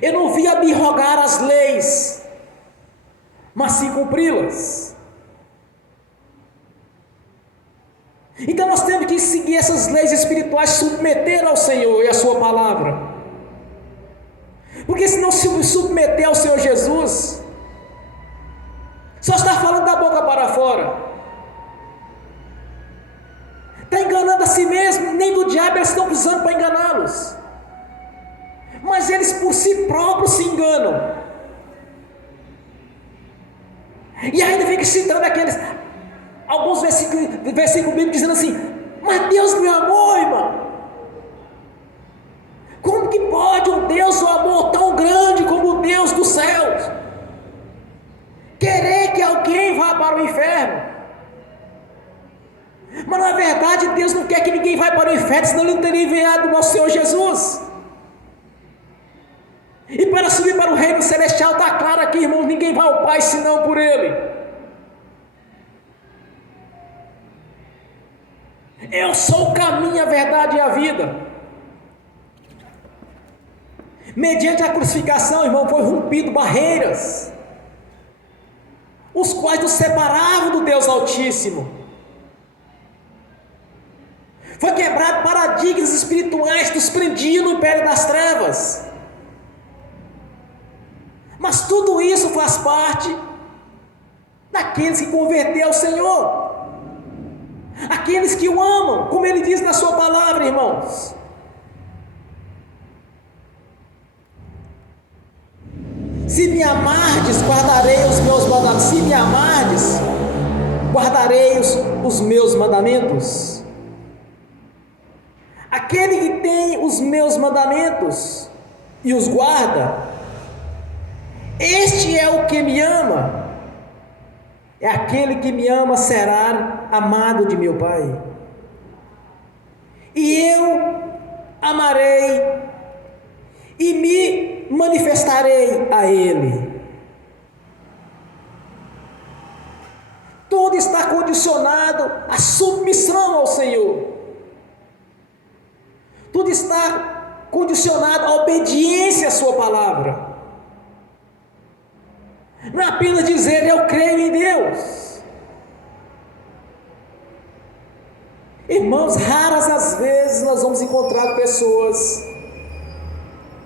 eu não vim abrogar as leis, mas sim cumpri-las. Então nós temos que seguir essas leis espirituais, submeter ao Senhor e à sua palavra, porque se não se submeter ao Senhor Jesus, só está falando da boca para fora, está enganando a si mesmo. Nem do diabo eles estão precisando para enganá-los, mas eles por si próprios se enganam. E ainda fica citando alguns versículos bíblicos dizendo assim: mas Deus me amou, irmão. Como que pode um Deus de um amor tão grande como o Deus dos céus querer que alguém vá para o inferno? Mas na verdade Deus não quer que ninguém vá para o inferno, senão Ele não teria enviado o nosso Senhor Jesus. para o reino celestial, está claro aqui, irmãos, ninguém vai ao Pai senão por Ele. Eu sou o caminho, a verdade e a vida. Mediante a crucificação, irmão, foi rompido barreiras, os quais nos separavam do Deus Altíssimo. Foi quebrado paradigmas espirituais que nos prendiam no império das trevas. Mas tudo isso faz parte daqueles que converteram ao Senhor, aqueles que o amam, como Ele diz na sua palavra, irmãos. Se me amardes, guardarei os meus mandamentos. Se me amardes, guardarei os meus mandamentos. Aquele que tem os meus mandamentos e os guarda, este é o que me ama. É aquele que me ama será amado de meu Pai. E eu amarei e me manifestarei a Ele. Tudo está condicionado à submissão ao Senhor. Tudo está condicionado à obediência à sua palavra. Não é apenas dizer eu creio em Deus. Irmãos, raras as vezes nós vamos encontrar pessoas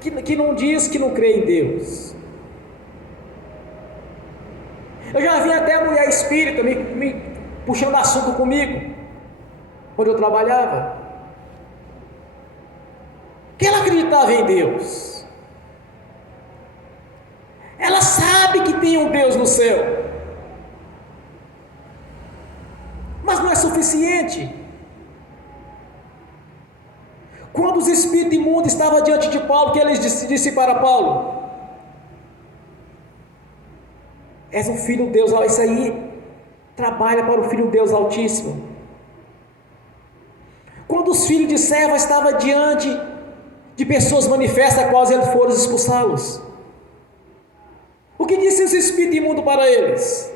que não diz que não crê em Deus. Eu já vi até mulher espírita me puxando assunto comigo, quando eu trabalhava, que ela acreditava em Deus. Ela sabe que tem um Deus no céu, mas não é suficiente. Quando os espíritos imundos estavam diante de Paulo, que eles disse para Paulo: és um filho de Deus, isso aí trabalha para o Filho de Deus Altíssimo. Quando os filhos de serva estavam diante de pessoas manifestas, quais eles foram expulsá-los, o que disse os espíritos imundos para eles?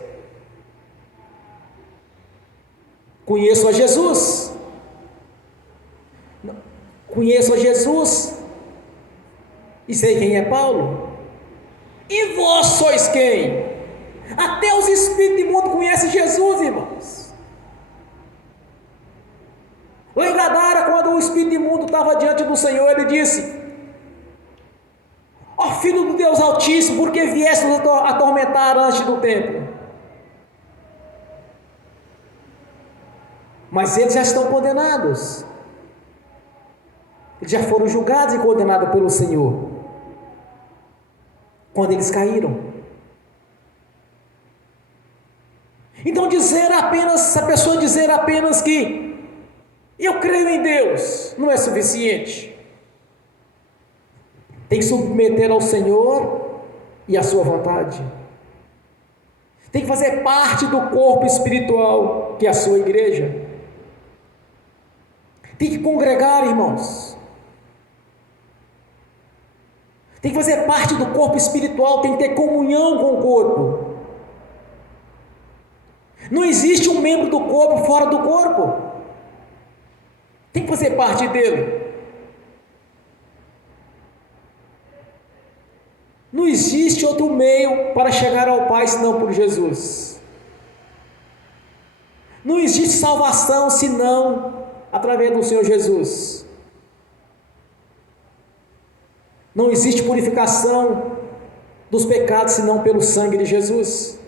Conheço a Jesus. Conheço a Jesus e sei quem é Paulo. E vós sois quem? Até os espíritos imundos conhecem Jesus, irmãos. Lá em Gadara, quando o espírito imundo estava diante do Senhor, ele disse: ó Filho do Deus Altíssimo, por que vieste nos atormentar antes do tempo? Mas eles já estão condenados. Eles já foram julgados e condenados pelo Senhor quando eles caíram. Então se a pessoa dizer apenas que eu creio em Deus, não é suficiente. Tem que submeter ao Senhor e à sua vontade. Tem que fazer parte do corpo espiritual que é a sua igreja. Tem que congregar, irmãos. Tem que fazer parte do corpo espiritual, tem que ter comunhão com o corpo. Não existe um membro do corpo fora do corpo. Tem que fazer parte dele. Não existe outro meio para chegar ao Pai senão por Jesus. Não existe salvação senão através do Senhor Jesus. Não existe purificação dos pecados senão pelo sangue de Jesus.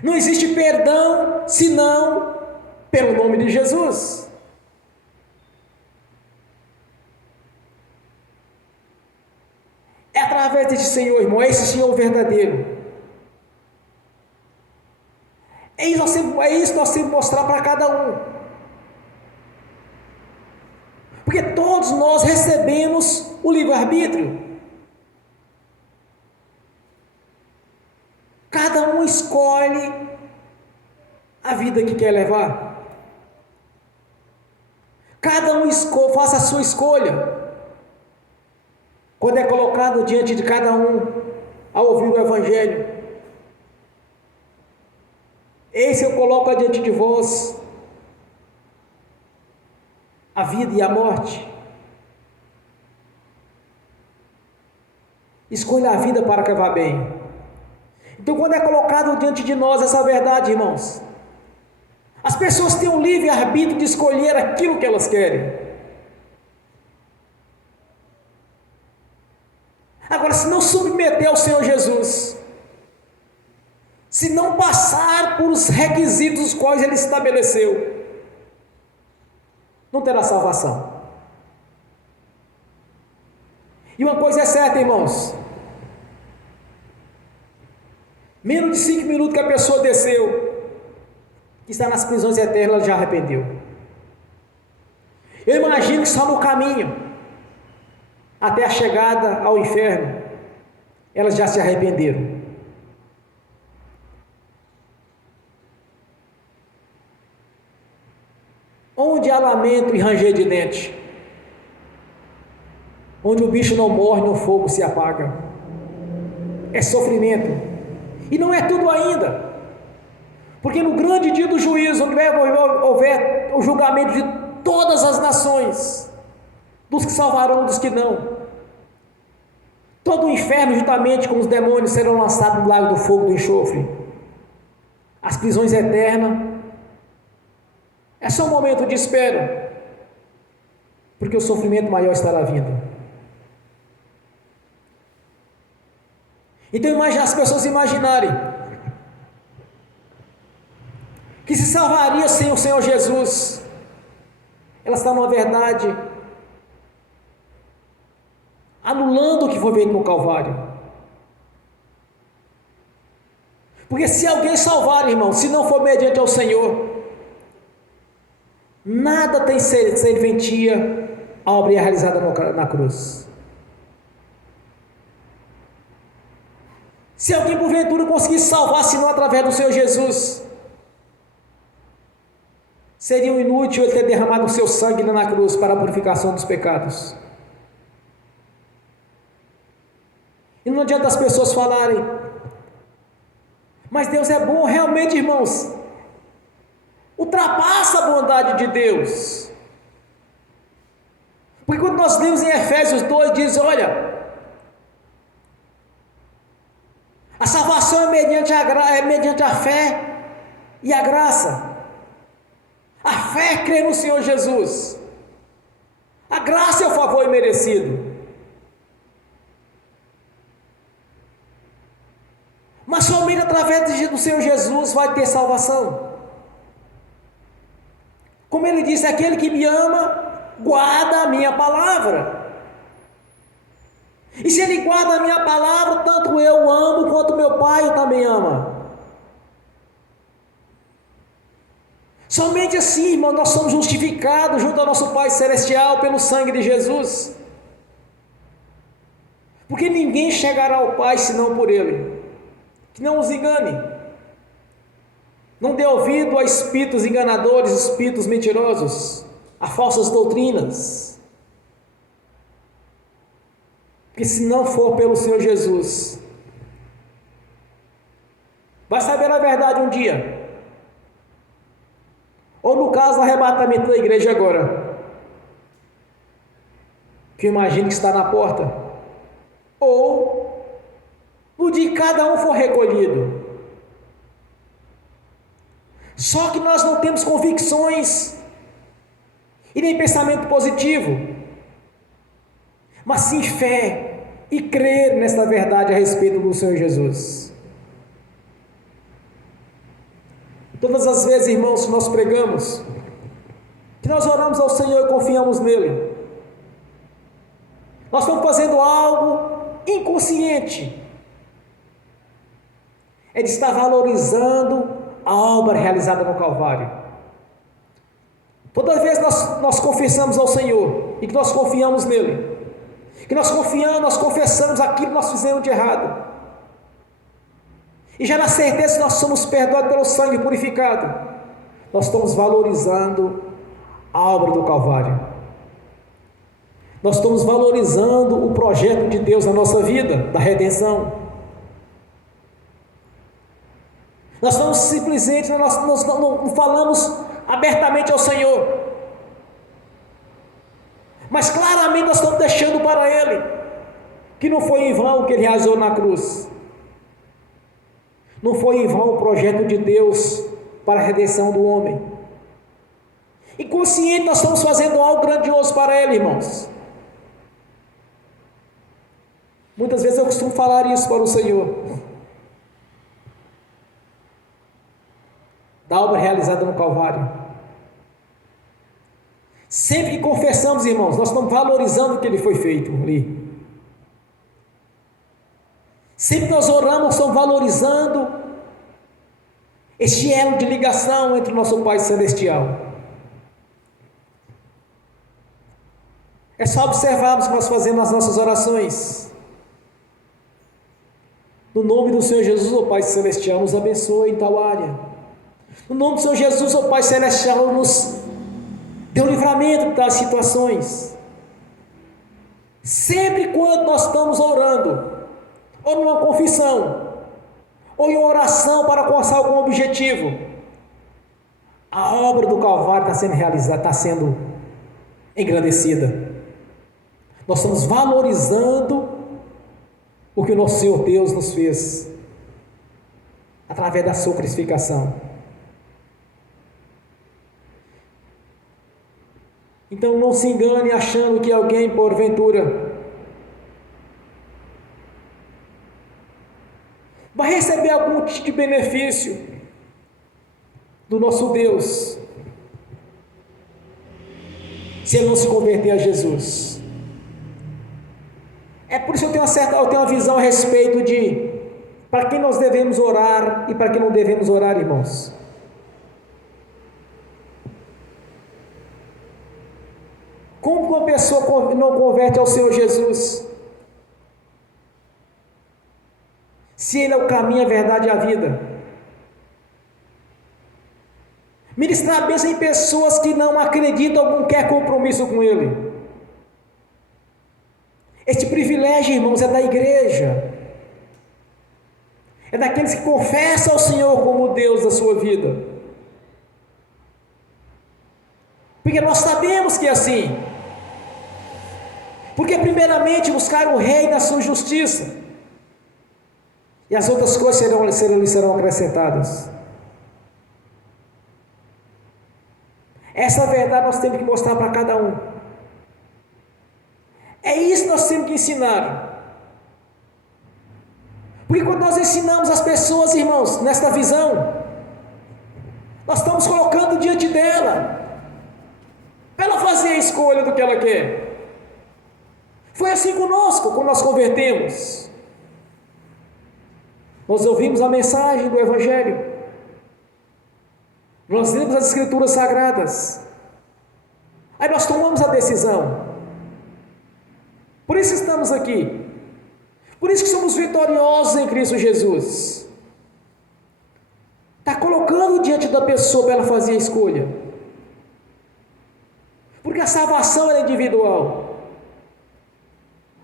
Não existe perdão senão pelo nome de Jesus. É através desse Senhor, irmão, é esse Senhor verdadeiro. É isso que nós temos que mostrar para cada um. Porque todos nós recebemos o livre-arbítrio. Cada um escolhe a vida que quer levar. Cada um faça a sua escolha. quando é colocado diante de cada um ao ouvir o Evangelho, eis que eu coloco diante de vós a vida e a morte. Escolha a vida para que vá bem. Então, quando é colocado diante de nós essa verdade, irmãos, as pessoas têm o livre arbítrio de escolher aquilo que elas querem. Agora, se não submeter ao Senhor Jesus, se não passar por os requisitos os quais Ele estabeleceu, não terá salvação. E uma coisa é certa, irmãos, menos de 5 minutos que a pessoa desceu, que está nas prisões eternas, ela já arrependeu. Eu imagino que está no caminho até a chegada ao inferno, elas já se arrependeram. Onde há lamento e ranger de dente, onde o bicho não morre, no fogo se apaga, é sofrimento. E não é tudo ainda, porque no grande dia do juízo, onde houver o julgamento de todas as nações, dos que salvarão, dos que não, todo o inferno, juntamente com os demônios, serão lançados no lago do fogo do enxofre. As prisões eternas é só um momento de espera, porque o sofrimento maior estará vindo. Então imagine as pessoas imaginarem que se salvaria sem o Senhor Jesus. Elas estão, na verdade, anulando o que foi feito no Calvário. Porque se alguém salvar, irmão, se não for mediante ao Senhor, nada tem serventia a obra realizada na cruz. Se alguém porventura conseguisse salvar, se não através do Senhor Jesus, seria inútil ele ter derramado o seu sangue na cruz para a purificação dos pecados. E não adianta as pessoas falarem, mas Deus é bom. Realmente, irmãos, ultrapassa a bondade de Deus. Porque quando nós lemos em Efésios 2, diz, olha, a salvação é mediante a fé e a graça. A fé é crer no Senhor Jesus. A graça é o favor imerecido. Mas somente através do Senhor Jesus vai ter salvação. Como ele disse, aquele que me ama, guarda a minha palavra. E se ele guarda a minha palavra, tanto eu amo, quanto meu Pai também ama. Somente assim, irmão, nós somos justificados junto ao nosso Pai Celestial pelo sangue de Jesus. Porque ninguém chegará ao Pai senão por Ele. Que não os engane. Não dê ouvido a espíritos enganadores, espíritos mentirosos, a falsas doutrinas. Porque se não for pelo Senhor Jesus, vai saber a verdade um dia. Ou no caso, o arrebatamento da igreja agora, que eu imagino que está na porta. Ou no dia que cada um for recolhido. Só que nós não temos convicções e nem pensamento positivo, mas sim fé e crer nesta verdade a respeito do Senhor Jesus. Todas as vezes, irmãos, que nós pregamos, que nós oramos ao Senhor e confiamos nele, nós estamos fazendo algo inconsciente, é de estar valorizando a obra realizada no Calvário. Toda vez nós confessamos ao Senhor e que nós confiamos nele, que nós confessamos aquilo que nós fizemos de errado, e já na certeza que nós somos perdoados pelo sangue purificado, nós estamos valorizando a obra do Calvário. Nós estamos valorizando o projeto de Deus na nossa vida, da redenção. Nós estamos simplesmente, nós não falamos abertamente ao Senhor, mas claramente nós estamos deixando para Ele que não foi em vão que Ele realizou na cruz, não foi em vão o projeto de Deus para a redenção do homem. E consciente nós estamos fazendo algo grandioso para Ele, irmãos. Muitas vezes eu costumo falar isso para o Senhor, da obra realizada no Calvário. Sempre que confessamos, irmãos, nós estamos valorizando o que Ele foi feito ali. Sempre que nós oramos, nós estamos valorizando este elo de ligação entre o nosso Pai Celestial. É só observarmos o que nós fazemos nas nossas orações. No nome do Senhor Jesus, ó Pai Celestial, nos abençoe em tal área. No nome do Senhor Jesus, ó Pai Celestial, nos dê um livramento das situações. Sempre quando nós estamos orando, ou numa confissão, ou em oração para alcançar algum objetivo, a obra do Calvário está sendo realizada, está sendo engrandecida. Nós estamos valorizando o que o nosso Senhor Deus nos fez através da sua crucificação. Então não se engane achando que alguém porventura vai receber algum tipo de benefício do nosso Deus se ele não se converter a Jesus. É por isso que eu tenho uma visão a respeito de para quem nós devemos orar e para quem não devemos orar, irmãos. Como uma pessoa não converte ao Senhor Jesus, se Ele é o caminho, a verdade e a vida? Ministrar a bênção em pessoas que não acreditam ou não querem compromisso com Ele. Este privilégio, irmãos, é da igreja, é daqueles que confessam ao Senhor como Deus da sua vida, porque nós sabemos que é assim, porque primeiramente buscar o Rei na sua justiça, e as outras coisas serão acrescentadas. Essa verdade nós temos que mostrar para cada um. É isso que nós temos que ensinar. Porque quando nós ensinamos as pessoas, irmãos, nesta visão, nós estamos colocando diante dela, para ela fazer a escolha do que ela quer. Foi assim conosco, quando nós convertemos. Nós ouvimos a mensagem do Evangelho, nós lemos as Escrituras Sagradas, aí nós tomamos a decisão. Por isso estamos aqui, por isso que somos vitoriosos em Cristo Jesus. Está colocando diante da pessoa para ela fazer a escolha, porque a salvação é individual.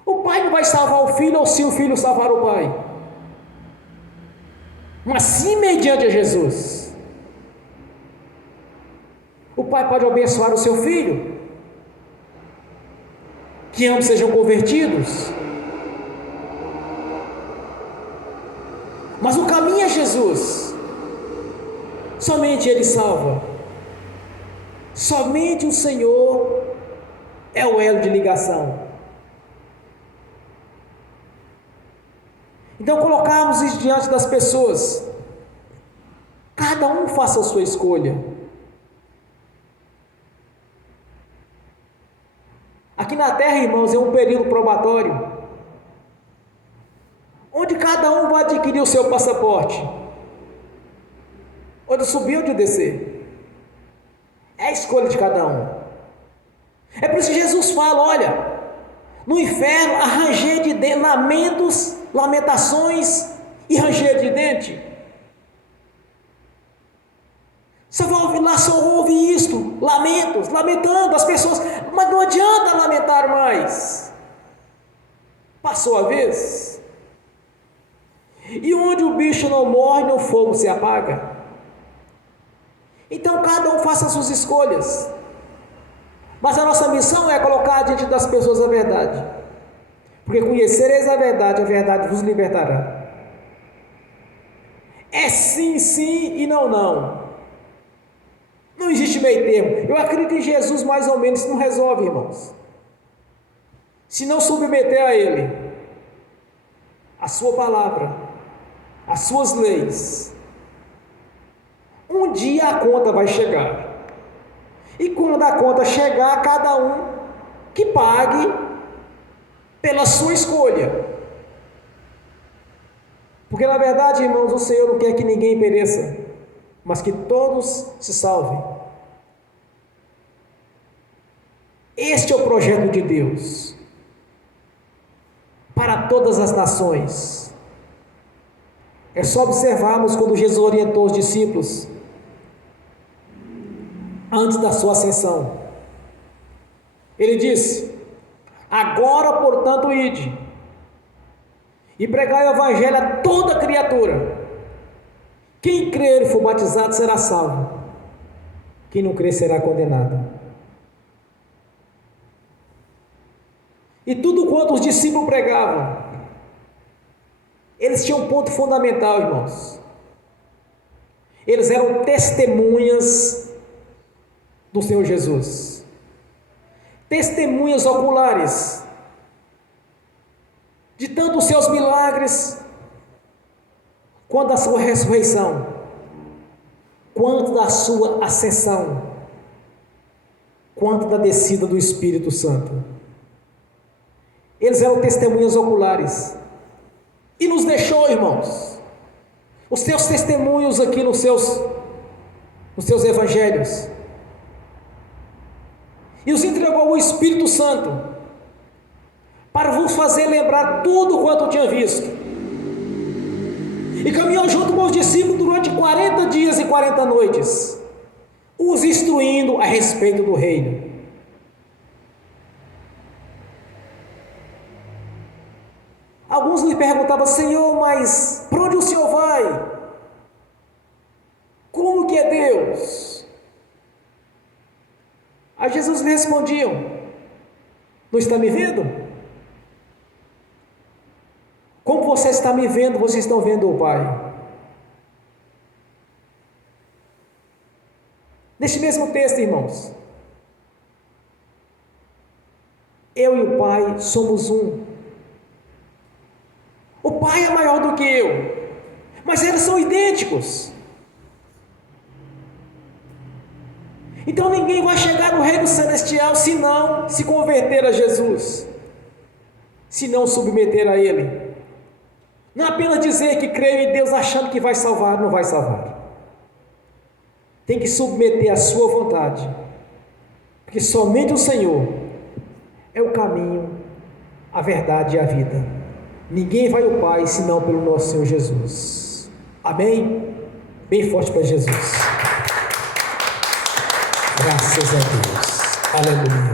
O pai não vai salvar o filho, ou se o filho salvar o pai, mas sim mediante a Jesus. O pai pode abençoar o seu filho, que ambos sejam convertidos, mas o caminho é Jesus. Somente Ele salva, somente o Senhor é o elo de ligação. Então colocarmos isso diante das pessoas, cada um faça a sua escolha. Aqui na terra, irmãos, é um período probatório, onde cada um vai adquirir o seu passaporte, ou de subir ou de descer. É a escolha de cada um. É por isso que Jesus fala: olha, no inferno há ranger de dentes, lamentos, lamentações e ranger de dente. Só ouve isto, lamentos, lamentando as pessoas, mas não adianta lamentar mais. Passou a vez. E onde o bicho não morre, no fogo se apaga. Então cada um faça as suas escolhas. Mas a nossa missão é colocar diante das pessoas a verdade. Porque conhecereis a verdade vos libertará. É sim, sim e não, não. Não existe meio termo. Eu acredito em Jesus mais ou menos, isso não resolve, irmãos. Se não submeter a Ele, a sua palavra, as suas leis, um dia a conta vai chegar. E quando a conta chegar, cada um que pague pela sua escolha. Porque na verdade, irmãos, o Senhor não quer que ninguém pereça, mas que todos se salvem. Este é o projeto de Deus para todas as nações. É só observarmos quando Jesus orientou os discípulos antes da sua ascensão. Ele disse: agora, portanto, ide e pregai o evangelho a toda criatura. Quem crer e for batizado será salvo, quem não crer será condenado. E tudo quanto os discípulos pregavam, eles tinham um ponto fundamental, irmãos. Eles eram testemunhas do Senhor Jesus, testemunhas oculares de tanto os seus milagres, quanto da sua ressurreição, quanto da sua ascensão, quanto da descida do Espírito Santo. Eles eram testemunhas oculares. E nos deixou, irmãos, os seus testemunhos aqui nos seus evangelhos. E os entregou o Espírito Santo para vos fazer lembrar tudo quanto tinha visto. E caminhou junto com os discípulos durante 40 dias e 40 noites, os instruindo a respeito do reino. Alguns lhe perguntavam: Senhor, mas para onde o Senhor vai? Como que é Deus? A Jesus lhe respondiam: não está me vendo? Como você está me vendo, vocês estão vendo o Pai. Neste mesmo texto, irmãos, eu e o Pai somos um. O Pai é maior do que eu, mas eles são idênticos. Então ninguém vai chegar no reino celestial se não se converter a Jesus, se não submeter a Ele. Não apenas dizer que creio em Deus achando que vai salvar, não vai salvar. Tem que submeter a sua vontade, porque somente o Senhor é o caminho, a verdade e a vida. Ninguém vai ao Pai senão pelo nosso Senhor Jesus. Amém? Bem forte para Jesus. Graças a Deus. Aleluia.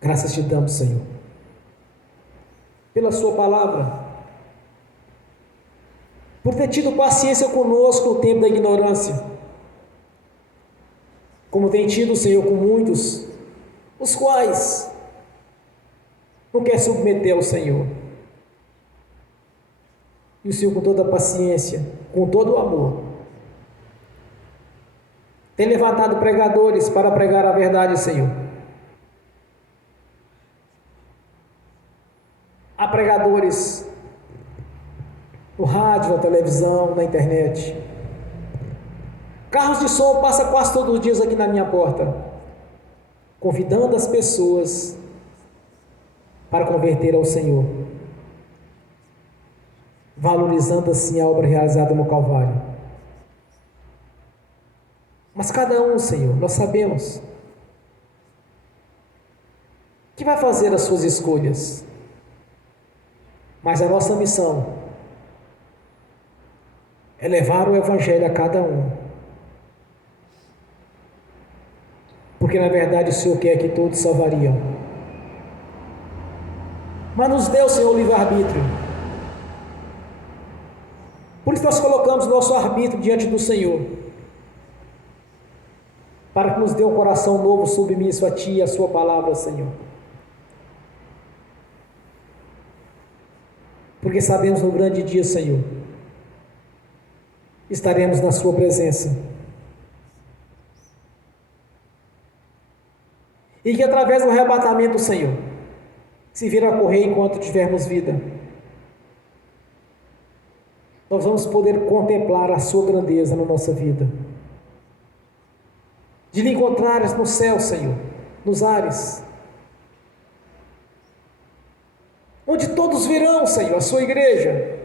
Graças te damos, Senhor, pela sua palavra, por ter tido paciência conosco no tempo da ignorância, como tem tido, Senhor, com muitos, os quais não quer submeter ao Senhor. E o Senhor, com toda a paciência, com todo o amor, tem levantado pregadores para pregar a verdade, Senhor. Há pregadores no rádio, na televisão, na internet. Carros de som passam quase todos os dias aqui na minha porta, convidando as pessoas para converter ao Senhor, valorizando assim a obra realizada no Calvário. Mas cada um, Senhor, nós sabemos que vai fazer as suas escolhas, mas a nossa missão é levar o Evangelho a cada um, porque na verdade o Senhor quer que todos salvariam. Mas nos deu, Senhor, o livre-arbítrio. Por isso nós colocamos o nosso arbítrio diante do Senhor, para que nos dê um coração novo, submisso a Ti e a Sua palavra, Senhor. Porque sabemos no grande dia, Senhor, estaremos na Sua presença. E que através do arrebatamento, Senhor, se vir a ocorrer enquanto tivermos vida, nós vamos poder contemplar a Sua grandeza na nossa vida. De lhe encontrares no céu, Senhor, nos ares, onde todos verão, Senhor, a Sua igreja,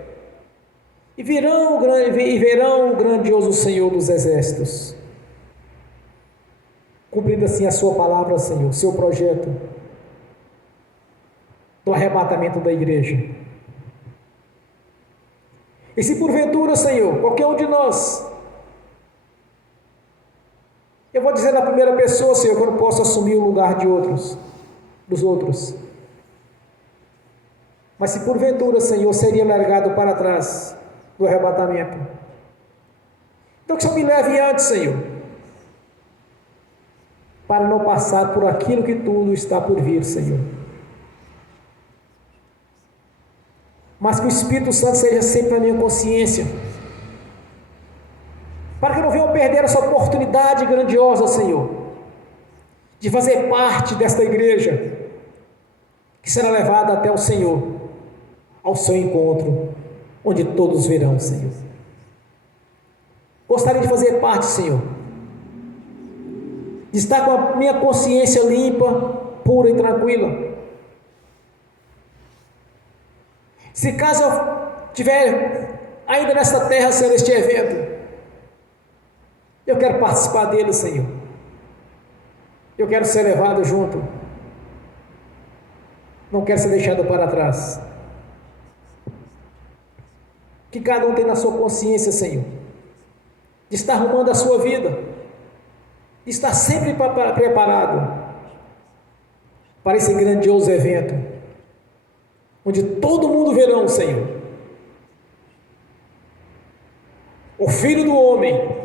e verão o grandioso Senhor dos exércitos, cumprindo assim a Sua palavra, Senhor, o Seu projeto do arrebatamento da igreja. E se porventura, Senhor, qualquer um de nós, eu vou dizer na primeira pessoa, Senhor, que eu não posso assumir o lugar dos outros. Mas se porventura, Senhor, seria largado para trás do arrebatamento, então que o Senhor me leve antes, Senhor, para não passar por aquilo que tudo está por vir, Senhor. Mas que o Espírito Santo seja sempre na minha consciência, para que eu não venha perder essa oportunidade grandiosa, Senhor, de fazer parte desta igreja, que será levada até o Senhor, ao seu encontro, onde todos verão, Senhor. Gostaria de fazer parte, Senhor, de estar com a minha consciência limpa, pura e tranquila. Se caso eu tiver ainda nesta terra, Senhor, este evento, eu quero participar dele, Senhor. Eu quero ser levado junto. Não quero ser deixado para trás. Que cada um tenha na sua consciência, Senhor, de estar arrumando a sua vida, de estar sempre preparado para esse grandioso evento, onde todo mundo verão, Senhor, o Filho do Homem,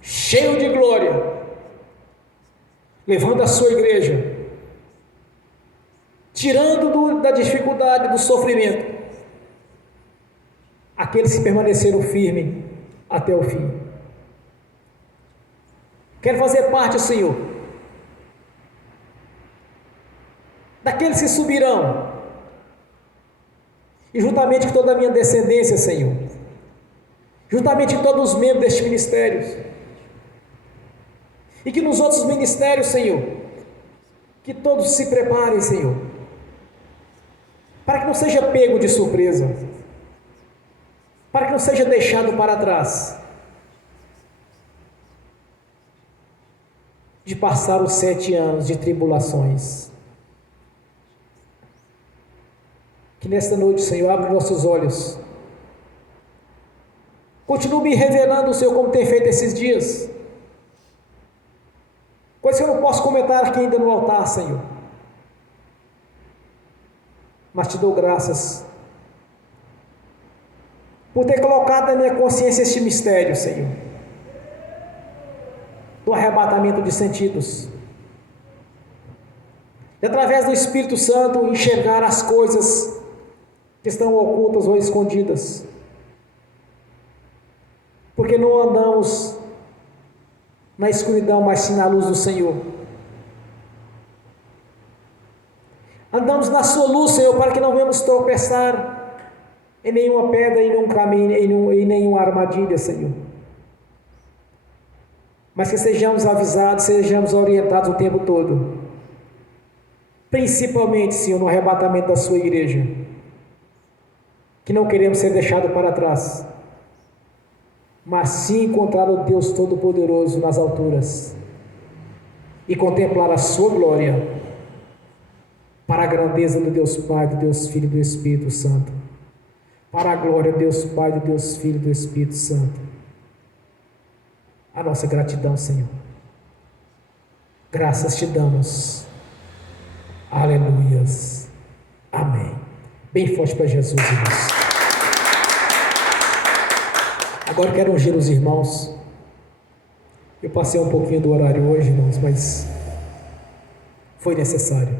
cheio de glória, levando a sua igreja, tirando da dificuldade, do sofrimento, aqueles que permaneceram firmes até o fim. Quero fazer parte, Senhor, daqueles que subirão, e juntamente com toda a minha descendência, Senhor, juntamente com todos os membros deste ministério, e que nos outros ministérios, Senhor, que todos se preparem, Senhor, para que não seja pego de surpresa, para que não seja deixado para trás, de passar os 7 anos de tribulações. Que nesta noite, Senhor, abra nossos olhos, continue me revelando, Senhor, como tem feito esses dias, coisa que eu não posso comentar aqui ainda no altar, Senhor, mas te dou graças por ter colocado na minha consciência este mistério, Senhor, do arrebatamento de sentidos, e através do Espírito Santo enxergar as coisas que estão ocultas ou escondidas, porque não andamos na escuridão, mas sim na luz do Senhor. Andamos na sua luz, Senhor, para que não venhamos tropeçar em nenhuma pedra, em nenhum caminho, em nenhuma armadilha, Senhor, mas que sejamos avisados, sejamos orientados o tempo todo, principalmente, Senhor, no arrebatamento da sua igreja, que não queremos ser deixados para trás, mas sim encontrar o Deus Todo-Poderoso nas alturas e contemplar a sua glória, para a grandeza do Deus Pai, do Deus Filho e do Espírito Santo, para a glória do Deus Pai, do Deus Filho e do Espírito Santo. A nossa gratidão, Senhor. Graças te damos. Aleluias. Amém. Bem forte para Jesus, irmãos. Agora eu quero ungir os irmãos. Eu passei um pouquinho do horário hoje, irmãos, mas foi necessário.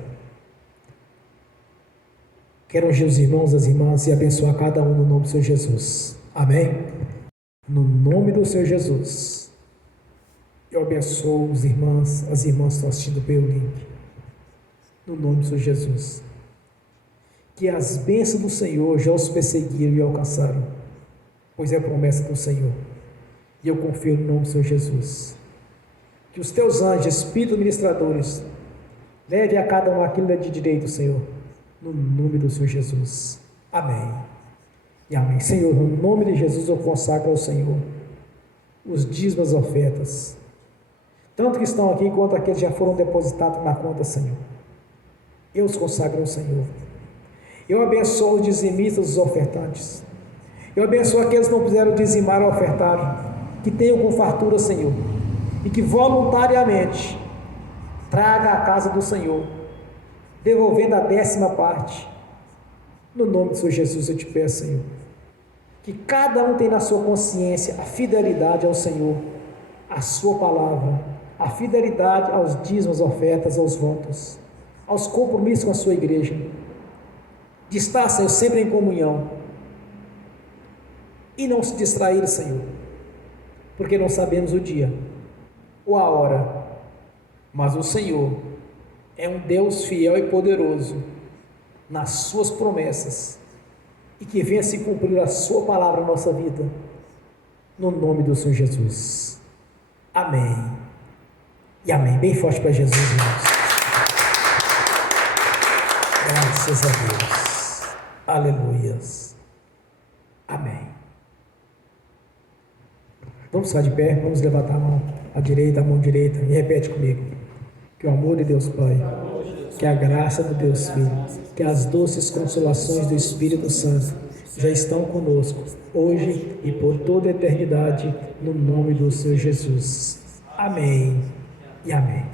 Quero ungir os irmãos, as irmãs e abençoar cada um no nome do Senhor Jesus. Amém? No nome do Senhor Jesus. Eu abençoo os irmãos, as irmãs que estão assistindo pelo link. No nome do Senhor Jesus. Que as bênçãos do Senhor já os perseguiram e alcançaram, pois é a promessa do Senhor. E eu confio no nome do Senhor Jesus. Que os teus anjos, espíritos ministradores, leve a cada um aquilo de direito, Senhor. No nome do Senhor Jesus. Amém. E amém. Senhor, no nome de Jesus eu consagro ao Senhor os dízimos, as ofertas, tanto que estão aqui quanto aqueles que já foram depositados na conta, Senhor. Eu os consagro ao Senhor. Eu abençoo os dizimistas, os ofertantes. Eu abençoo aqueles que não puderam dizimar ou ofertar, que tenham com fartura, Senhor, e que voluntariamente traga à casa do Senhor, devolvendo a 10ª parte. No nome do Senhor Jesus eu te peço, Senhor, que cada um tenha na sua consciência a fidelidade ao Senhor, a sua palavra, a fidelidade aos dízimos, às ofertas, aos votos, aos compromissos com a sua igreja, de estar, Senhor, sempre em comunhão, e não se distrair, Senhor, porque não sabemos o dia ou a hora, mas o Senhor é um Deus fiel e poderoso nas suas promessas, e que venha se cumprir a sua palavra na nossa vida, no nome do Senhor Jesus. Amém e amém. Bem forte para Jesus, irmãos. Graças a Deus. Aleluias. Amém. Vamos ficar de pé, vamos levantar a mão à mão direita e repete comigo. Que o amor de Deus Pai, que a graça do Deus Filho, que as doces consolações do Espírito Santo já estão conosco, hoje e por toda a eternidade, no nome do Senhor Jesus. Amém e amém.